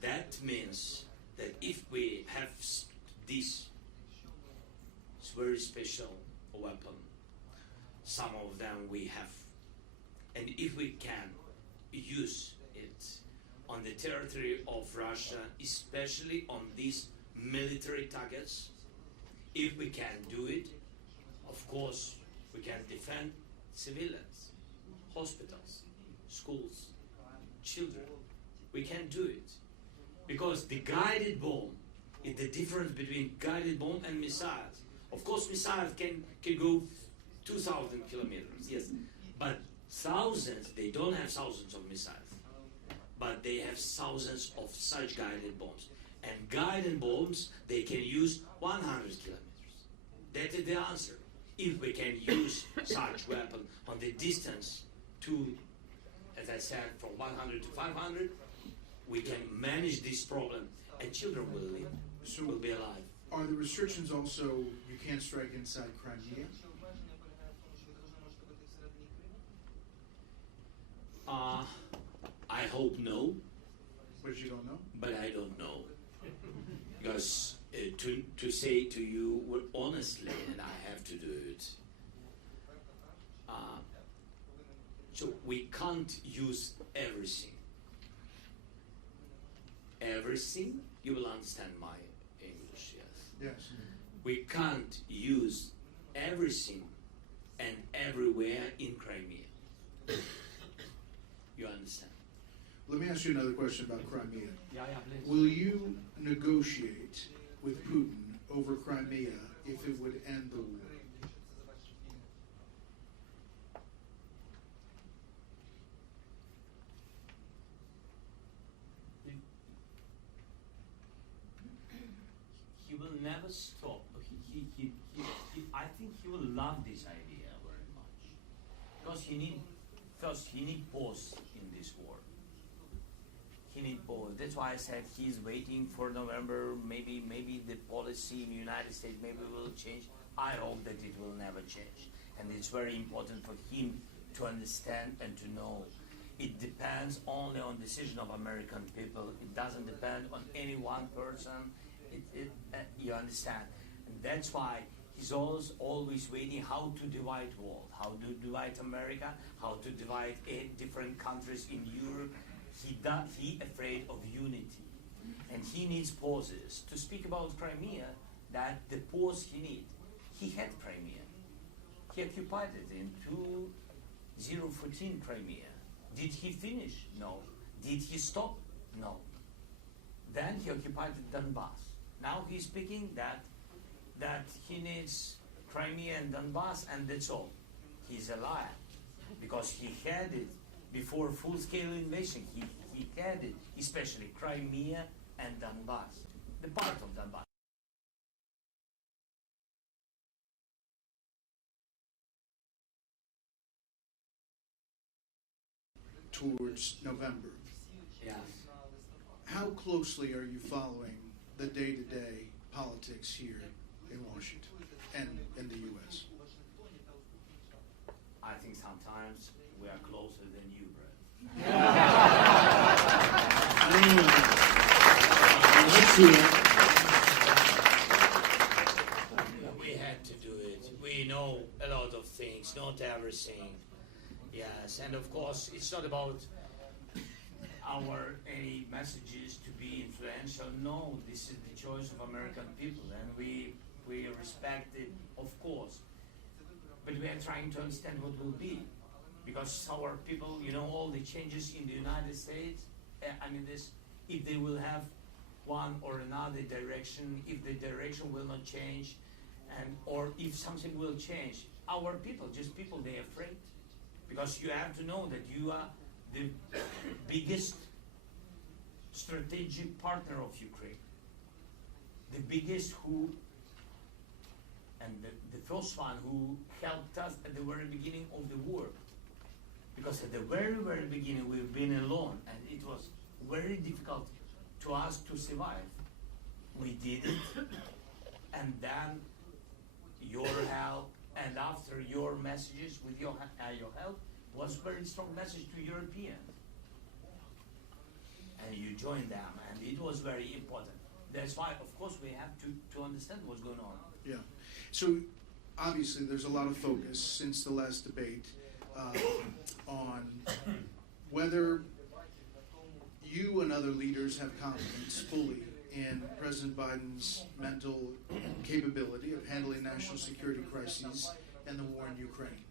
That means that if we have this very special weapon, some of them we have, and if we can use it on the territory of Russia, especially on these military targets, if we can do it, of course, we can defend civilians, hospitals, schools, children. We can do it. Because the guided bomb is the difference between guided bomb and missiles. Of course, missiles can go 2,000 kilometers, yes. But thousands, they don't have thousands of missiles. But they have thousands of such guided bombs. And guided bombs, they can use 100 kilometers. That is the answer. If we can use such weapon on the distance to, as I said, from 100 to 500, we can manage this problem, and children will live, will be alive. Are the restrictions also, you can't strike inside Crimea? I hope no. But you don't know? But I don't know. Because to say to you honestly, and I have to do it, so we can't use everything. Everything? You will understand my English, yes? Yes. We can't use everything and everywhere in Crimea. You understand? Let me ask you another question about Crimea. Yeah, please. Will you negotiate with Putin over Crimea if it would end the war? He will never stop. I think he will love this idea very much. Because he need pause in this war. He need pause. That's why I said he's waiting for November. Maybe the policy in the United States maybe will change. I hope that it will never change. And it's very important for him to understand and to know. It depends only on decision of American people. It doesn't depend on any one person. You understand? And that's why he's always waiting how to divide the world, how to divide America, how to divide different countries in Europe. He afraid of unity, and he needs pauses. To speak about Crimea, that the pause he need. He had Crimea. He occupied it in 2014 Crimea. Did he finish? No. Did he stop? No. Then he occupied Donbass. Now he's speaking that he needs Crimea and Donbass, and that's all. He's a liar, because he had it before full-scale invasion. He had it, especially Crimea and Donbass, the part of Donbass. Towards November. Yes. How closely are you following the day-to-day politics here in Washington and in the U.S.? I think sometimes we are closer than you, Brett. We had to do it. We know a lot of things, not everything. Yes, and of course, it's not about our any messages to be influential. No, this is the choice of American people, and we respect it, of course. But we are trying to understand what will be, because our people, all the changes in the United States. If they will have one or another direction, if the direction will not change, or if something will change, our people, they're afraid. because you have to know that you are the biggest strategic partner of Ukraine, the biggest who, and the first one who helped us at the very beginning of the war. Because at the very, very beginning we've been alone, and it was very difficult to us to survive. We did it, and then your help, and after your messages with your help, was very strong message to Europeans. And you joined them, and it was very important. That's why, of course, we have to understand what's going on. Yeah. So obviously there's a lot of focus since the last debate on whether you and other leaders have confidence fully in President Biden's mental capability of handling national security crises and the war in Ukraine.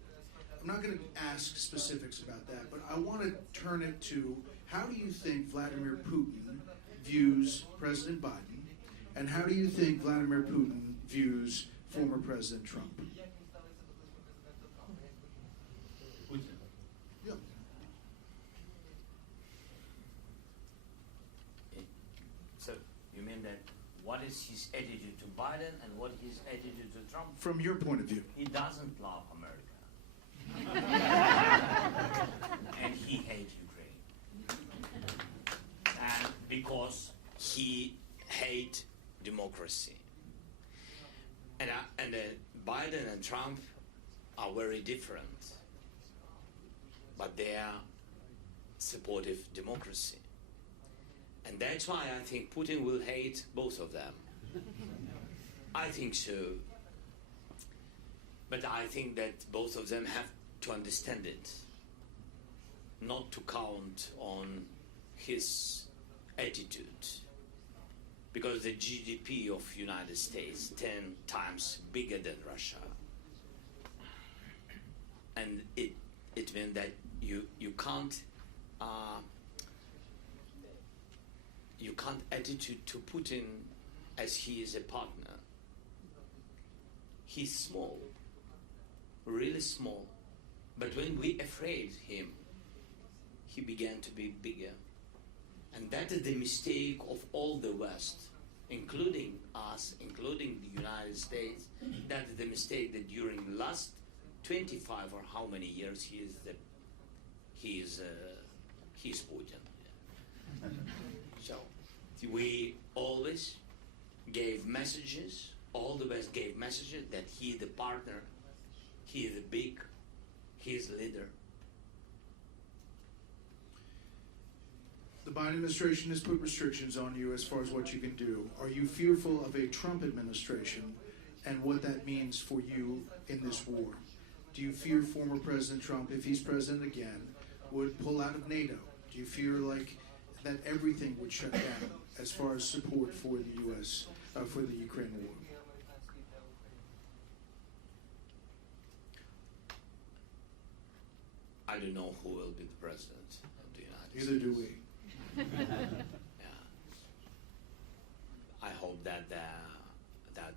I'm not going to ask specifics about that, but I want to turn it to how do you think Vladimir Putin views President Biden, and how do you think Vladimir Putin views former President Trump? Putin. Yeah. So you mean that what is his attitude to Biden and what his attitude to Trump? From your point of view. He doesn't love America. And he hates Ukraine. And because he hates democracy. And Biden and Trump are very different, but they are supportive democracy. And that's why I think Putin will hate both of them. I think so. But I think that both of them have to understand it, not to count on his attitude. Because the GDP of United States 10 times bigger than Russia. And it means that you can't attitude to Putin as he is a partner. He's small, really small. But when we afraid him, he began to be bigger. And that is the mistake of all the West, including us, including the United States. That is the mistake that during the last 25 or how many years he's Putin. So we always gave messages, all the West gave messages that he is the partner, he is the big, he is the leader. The Biden administration has put restrictions on you as far as what you can do. Are you fearful of a Trump administration and what that means for you in this war? Do you fear former President Trump, if he's president again, would pull out of NATO? Do you fear like that everything would shut down as far as support for the U.S., for the Ukraine war? I don't know who will be the president of the United States. Neither do we. Yeah. I hope that that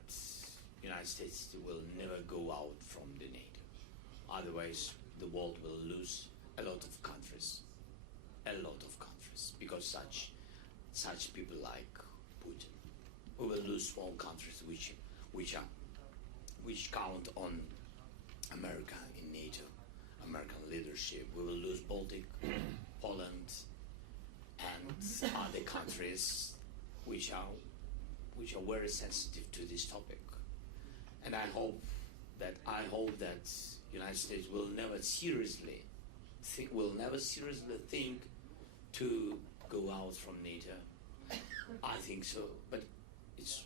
United States will never go out from the NATO. Otherwise, the world will lose a lot of countries, because such people like Putin. We will lose small countries which count on America in NATO, American leadership. We will lose Baltic, Poland, and other countries which are very sensitive to this topic. And I hope that United States will never seriously think to go out from NATO. I think so, but it's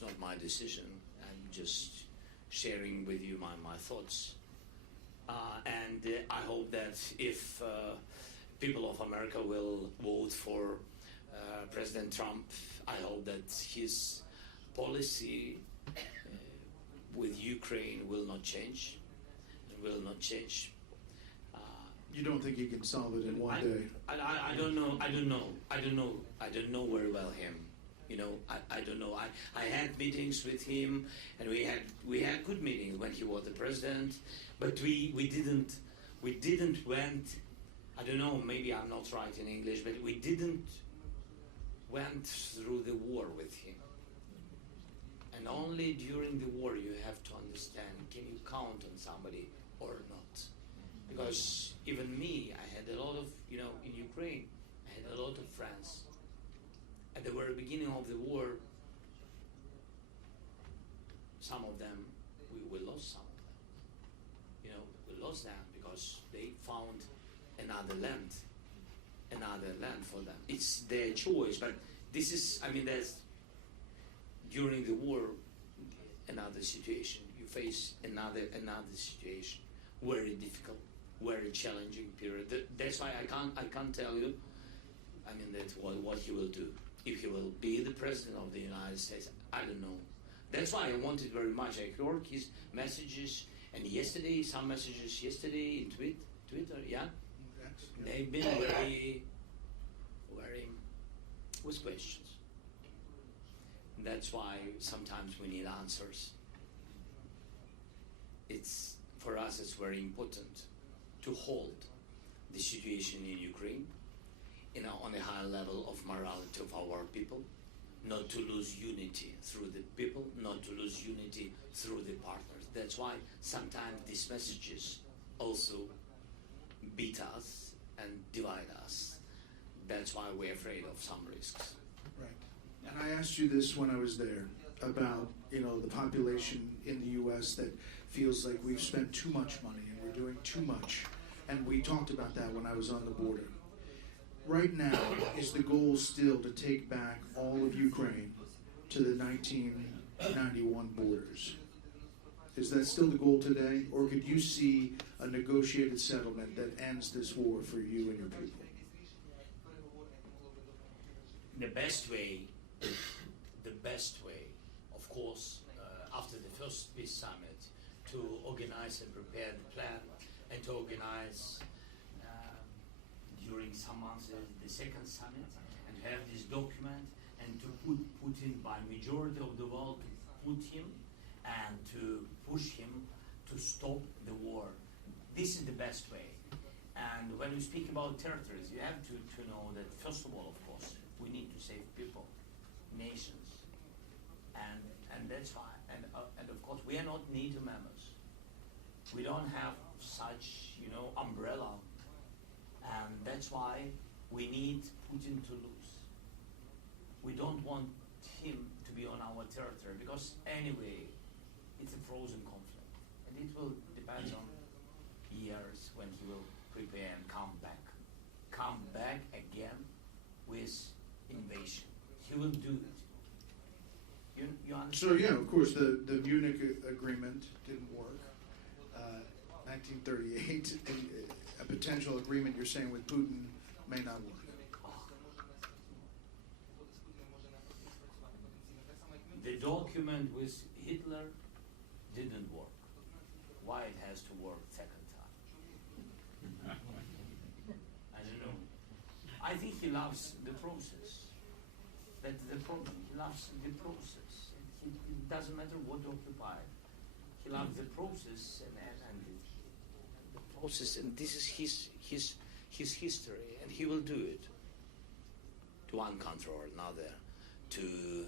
not my decision. I'm just sharing with you my thoughts. And I hope that if people of America will vote for President Trump, I hope that his policy with Ukraine will not change. You don't think he can solve it in one day? I don't know very well him. You know, I don't know. I had meetings with him, and we had good meetings when he was the president, but we didn't went. I don't know. Maybe I'm not right in English, but we didn't went through the war with him. And only during the war you have to understand, can you count on somebody or not? Because even me, I had a lot of, you know, in Ukraine, I had a lot of friends. At the very beginning of the war, some of them, we lost some of them. You know, we lost them because they found another land for them. It's their choice, but this is, I mean, there's, during the war, another situation. You face another situation, very difficult, very challenging period. That's why I can't tell you, I mean, that what he will do. If he will be the president of the United States, I don't know. That's why I wanted very much. I heard his messages, and yesterday, some messages yesterday in Twitter, yeah? They've been very with questions. That's why sometimes we need answers. It's, for us, it's very important to hold the situation in Ukraine, you know, on a high level of morality of our people, not to lose unity through the people, not to lose unity through the partners. That's why sometimes these messages also beat us and divide us. That's why we're afraid of some risks. Right. And I asked you this when I was there about, you know, the population in the U.S. that feels like we've spent too much money and we're doing too much. And we talked about that when I was on the border. Right now, is the goal still to take back all of Ukraine to the 1991 borders? Is that still the goal today? Or could you see a negotiated settlement that ends this war for you and your people? The best way, of course, after the first peace summit, to organize and prepare the plan, and to organize during some months the second summit, and have this document, and to put Putin by majority of the world, to put him and to push him to stop the war. This is the best way. And when we speak about territories, you have to know that, first of all, of course, we need to save people, nations, and that's why. And of course, we are not NATO members. We don't have such, you know, umbrella, and that's why we need Putin to lose. We don't want him to be on our territory because anyway, it's a frozen conflict, and it will depend on years when he will prepare and come back again with invasion. He will do it. You understand? So yeah, of course, the Munich agreement didn't work. 1938, a potential agreement you're saying with Putin may not work. The document with Hitler didn't work. Why it has to work second time? I don't know. I think he loves the process. That's the problem. He loves the process. It doesn't matter what occupied. He loves the process and the process, and this is his history, and he will do it to one country or another, to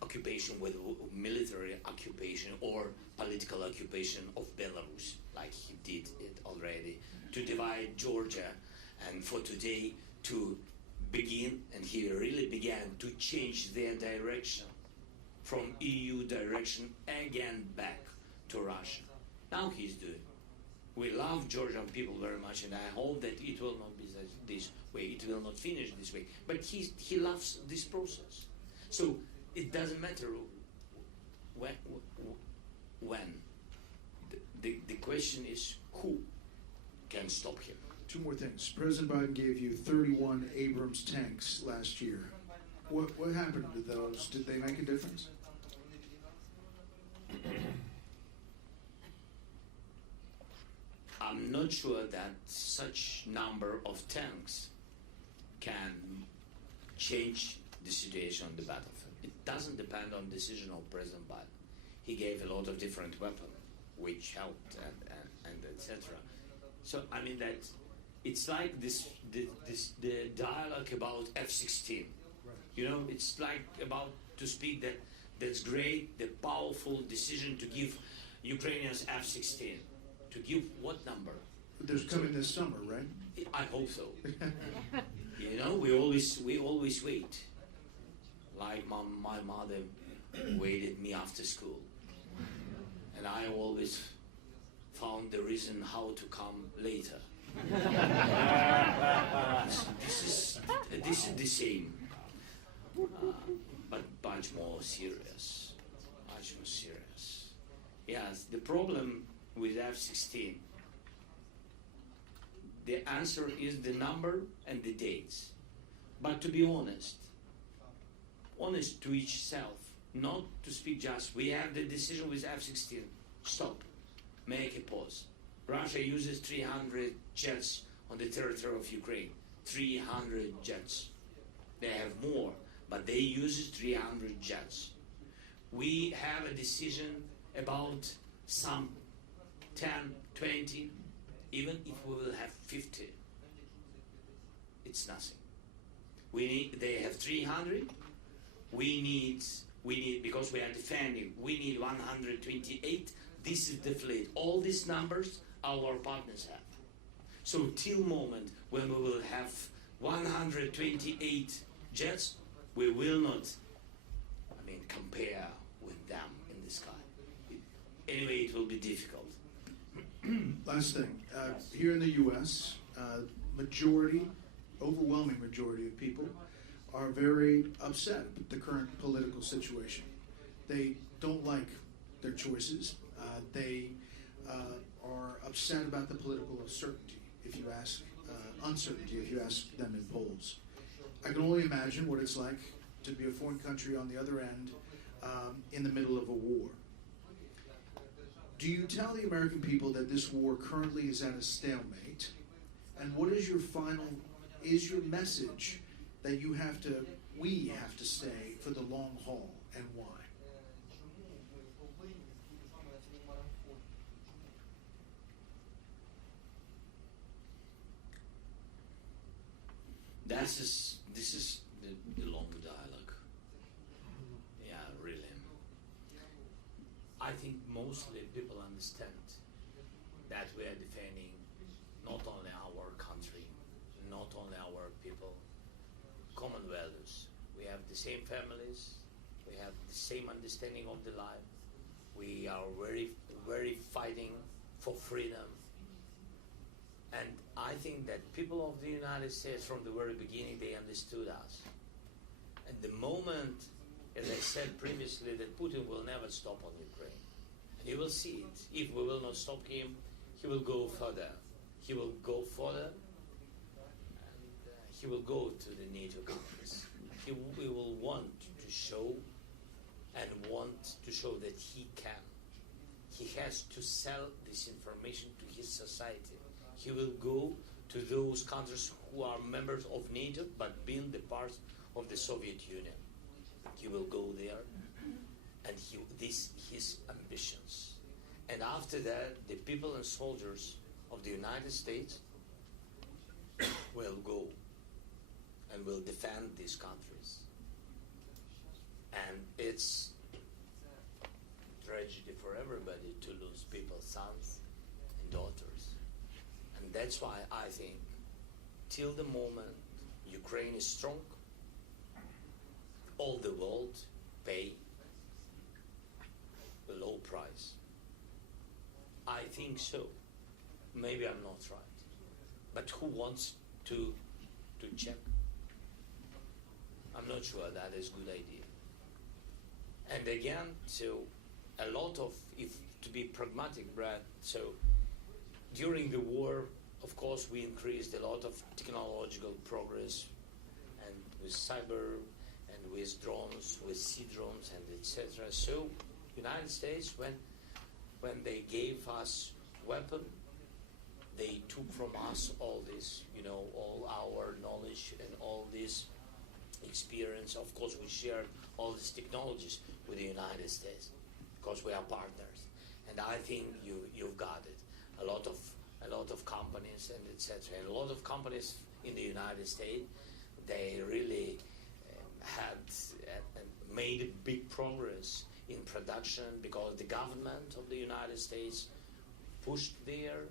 occupation, whether military occupation or political occupation of Belarus, like he did it already, to divide Georgia, and for today to begin, and he really began to change their direction from EU direction again back to Russia. Now he's doing. We love Georgian people very much, and I hope that it will not be this way, it will not finish this way, but he loves this process. So it doesn't matter when. The question is who can stop him. Two more things. President Biden gave you 31 Abrams tanks last year. What happened to those? Did they make a difference? I'm not sure that such number of tanks can change the situation on the battlefield. It doesn't depend on decision of President Biden. He gave a lot of different weapons, which helped and etc. So I mean that it's like the dialogue about F-16. You know, it's like about to speak that that's great, the powerful decision to give Ukrainians F-16. To give what number? There's coming this summer, right? I hope so. You know, we always wait. Like my mother waited me after school, and I always found the reason how to come later. This is the same, but much more serious. Much more serious. Yes, the problem with F-16. The answer is the number and the dates. But to be honest to each self, not to speak just, we have the decision with F-16, stop, make a pause. Russia uses 300 jets on the territory of Ukraine, 300 jets. They have more, but they use 300 jets. We have a decision about some 10, 20, even if we will have 50, it's nothing. They have 300. We need because we are defending. We need 128. This is the fleet. All these numbers our partners have. So till moment when we will have 128 jets, we will not, compare with them in the sky. Anyway, it will be difficult. Last thing, here in the U.S., overwhelming majority of people are very upset with the current political situation. They don't like their choices. They are upset about the political uncertainty, if you ask them in polls. I can only imagine what it's like to be a foreign country on the other end in the middle of a war. Do you tell the American people that this war currently is at a stalemate? And what is your message that we have to stay for the long haul, and why? This is the long dialogue. Yeah, really. I think mostly people understand that we are defending not only our country, not only our people, common values. We have the same families, we have the same understanding of the life. We are very, very fighting for freedom. And I think that people of the United States from the very beginning, they understood us. And the moment, as I said previously, that Putin will never stop on Ukraine. And you will see it. If we will not stop him, he will go further. He will go further, and he will go to the NATO countries. He will want to show that he can. He has to sell this information to his society. He will go to those countries who are members of NATO but being the part of the Soviet Union. He will go there, and his ambitions. And after that, the people and soldiers of the United States will go and will defend these countries. And it's tragedy for everybody to lose people's sons and daughters. And that's why I think till the moment Ukraine is strong, all the world pay a low price. I think so. Maybe I'm not right. But who wants to check? I'm not sure that is a good idea. And again, so a lot of, if to be pragmatic, Brad, so during the war, of course, we increased a lot of technological progress, and with cyber, and with drones, with sea drones, and etc. So, United States, when they gave us weapon, they took from us all this, all our knowledge and all this experience. Of course, we share all these technologies with the United States because we are partners. And I think you've got it. A lot of companies and etc. And a lot of companies in the United States, they really had made big progress in production because the government of the United States pushed there,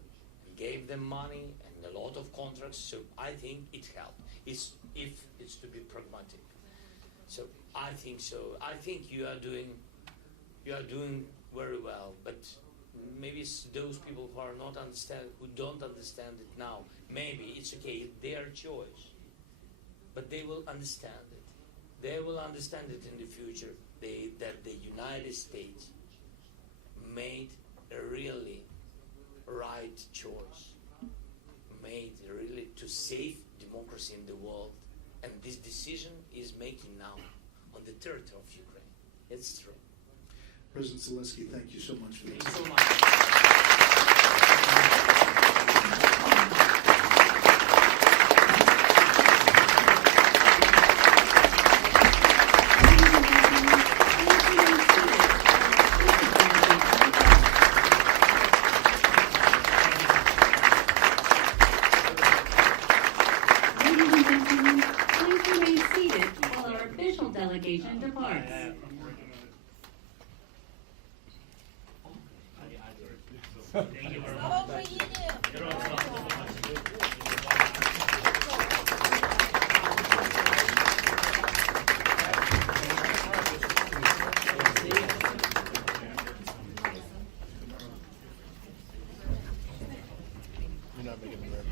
gave them money and a lot of contracts. So I think it helped. If it's to be pragmatic. So I think so. I think you are doing very well, but maybe it's those people who don't understand it now. Maybe it's okay, it's their choice, but they will understand it. They will understand it in the future. That the United States made a really right choice, made really to save democracy in the world, and this decision is making now on the territory of Ukraine. It's true. President Zelenskyy, thank you so much for Thank this. you so much. Ladies and gentlemen, please remain seated while our official delegation departs. You're not making the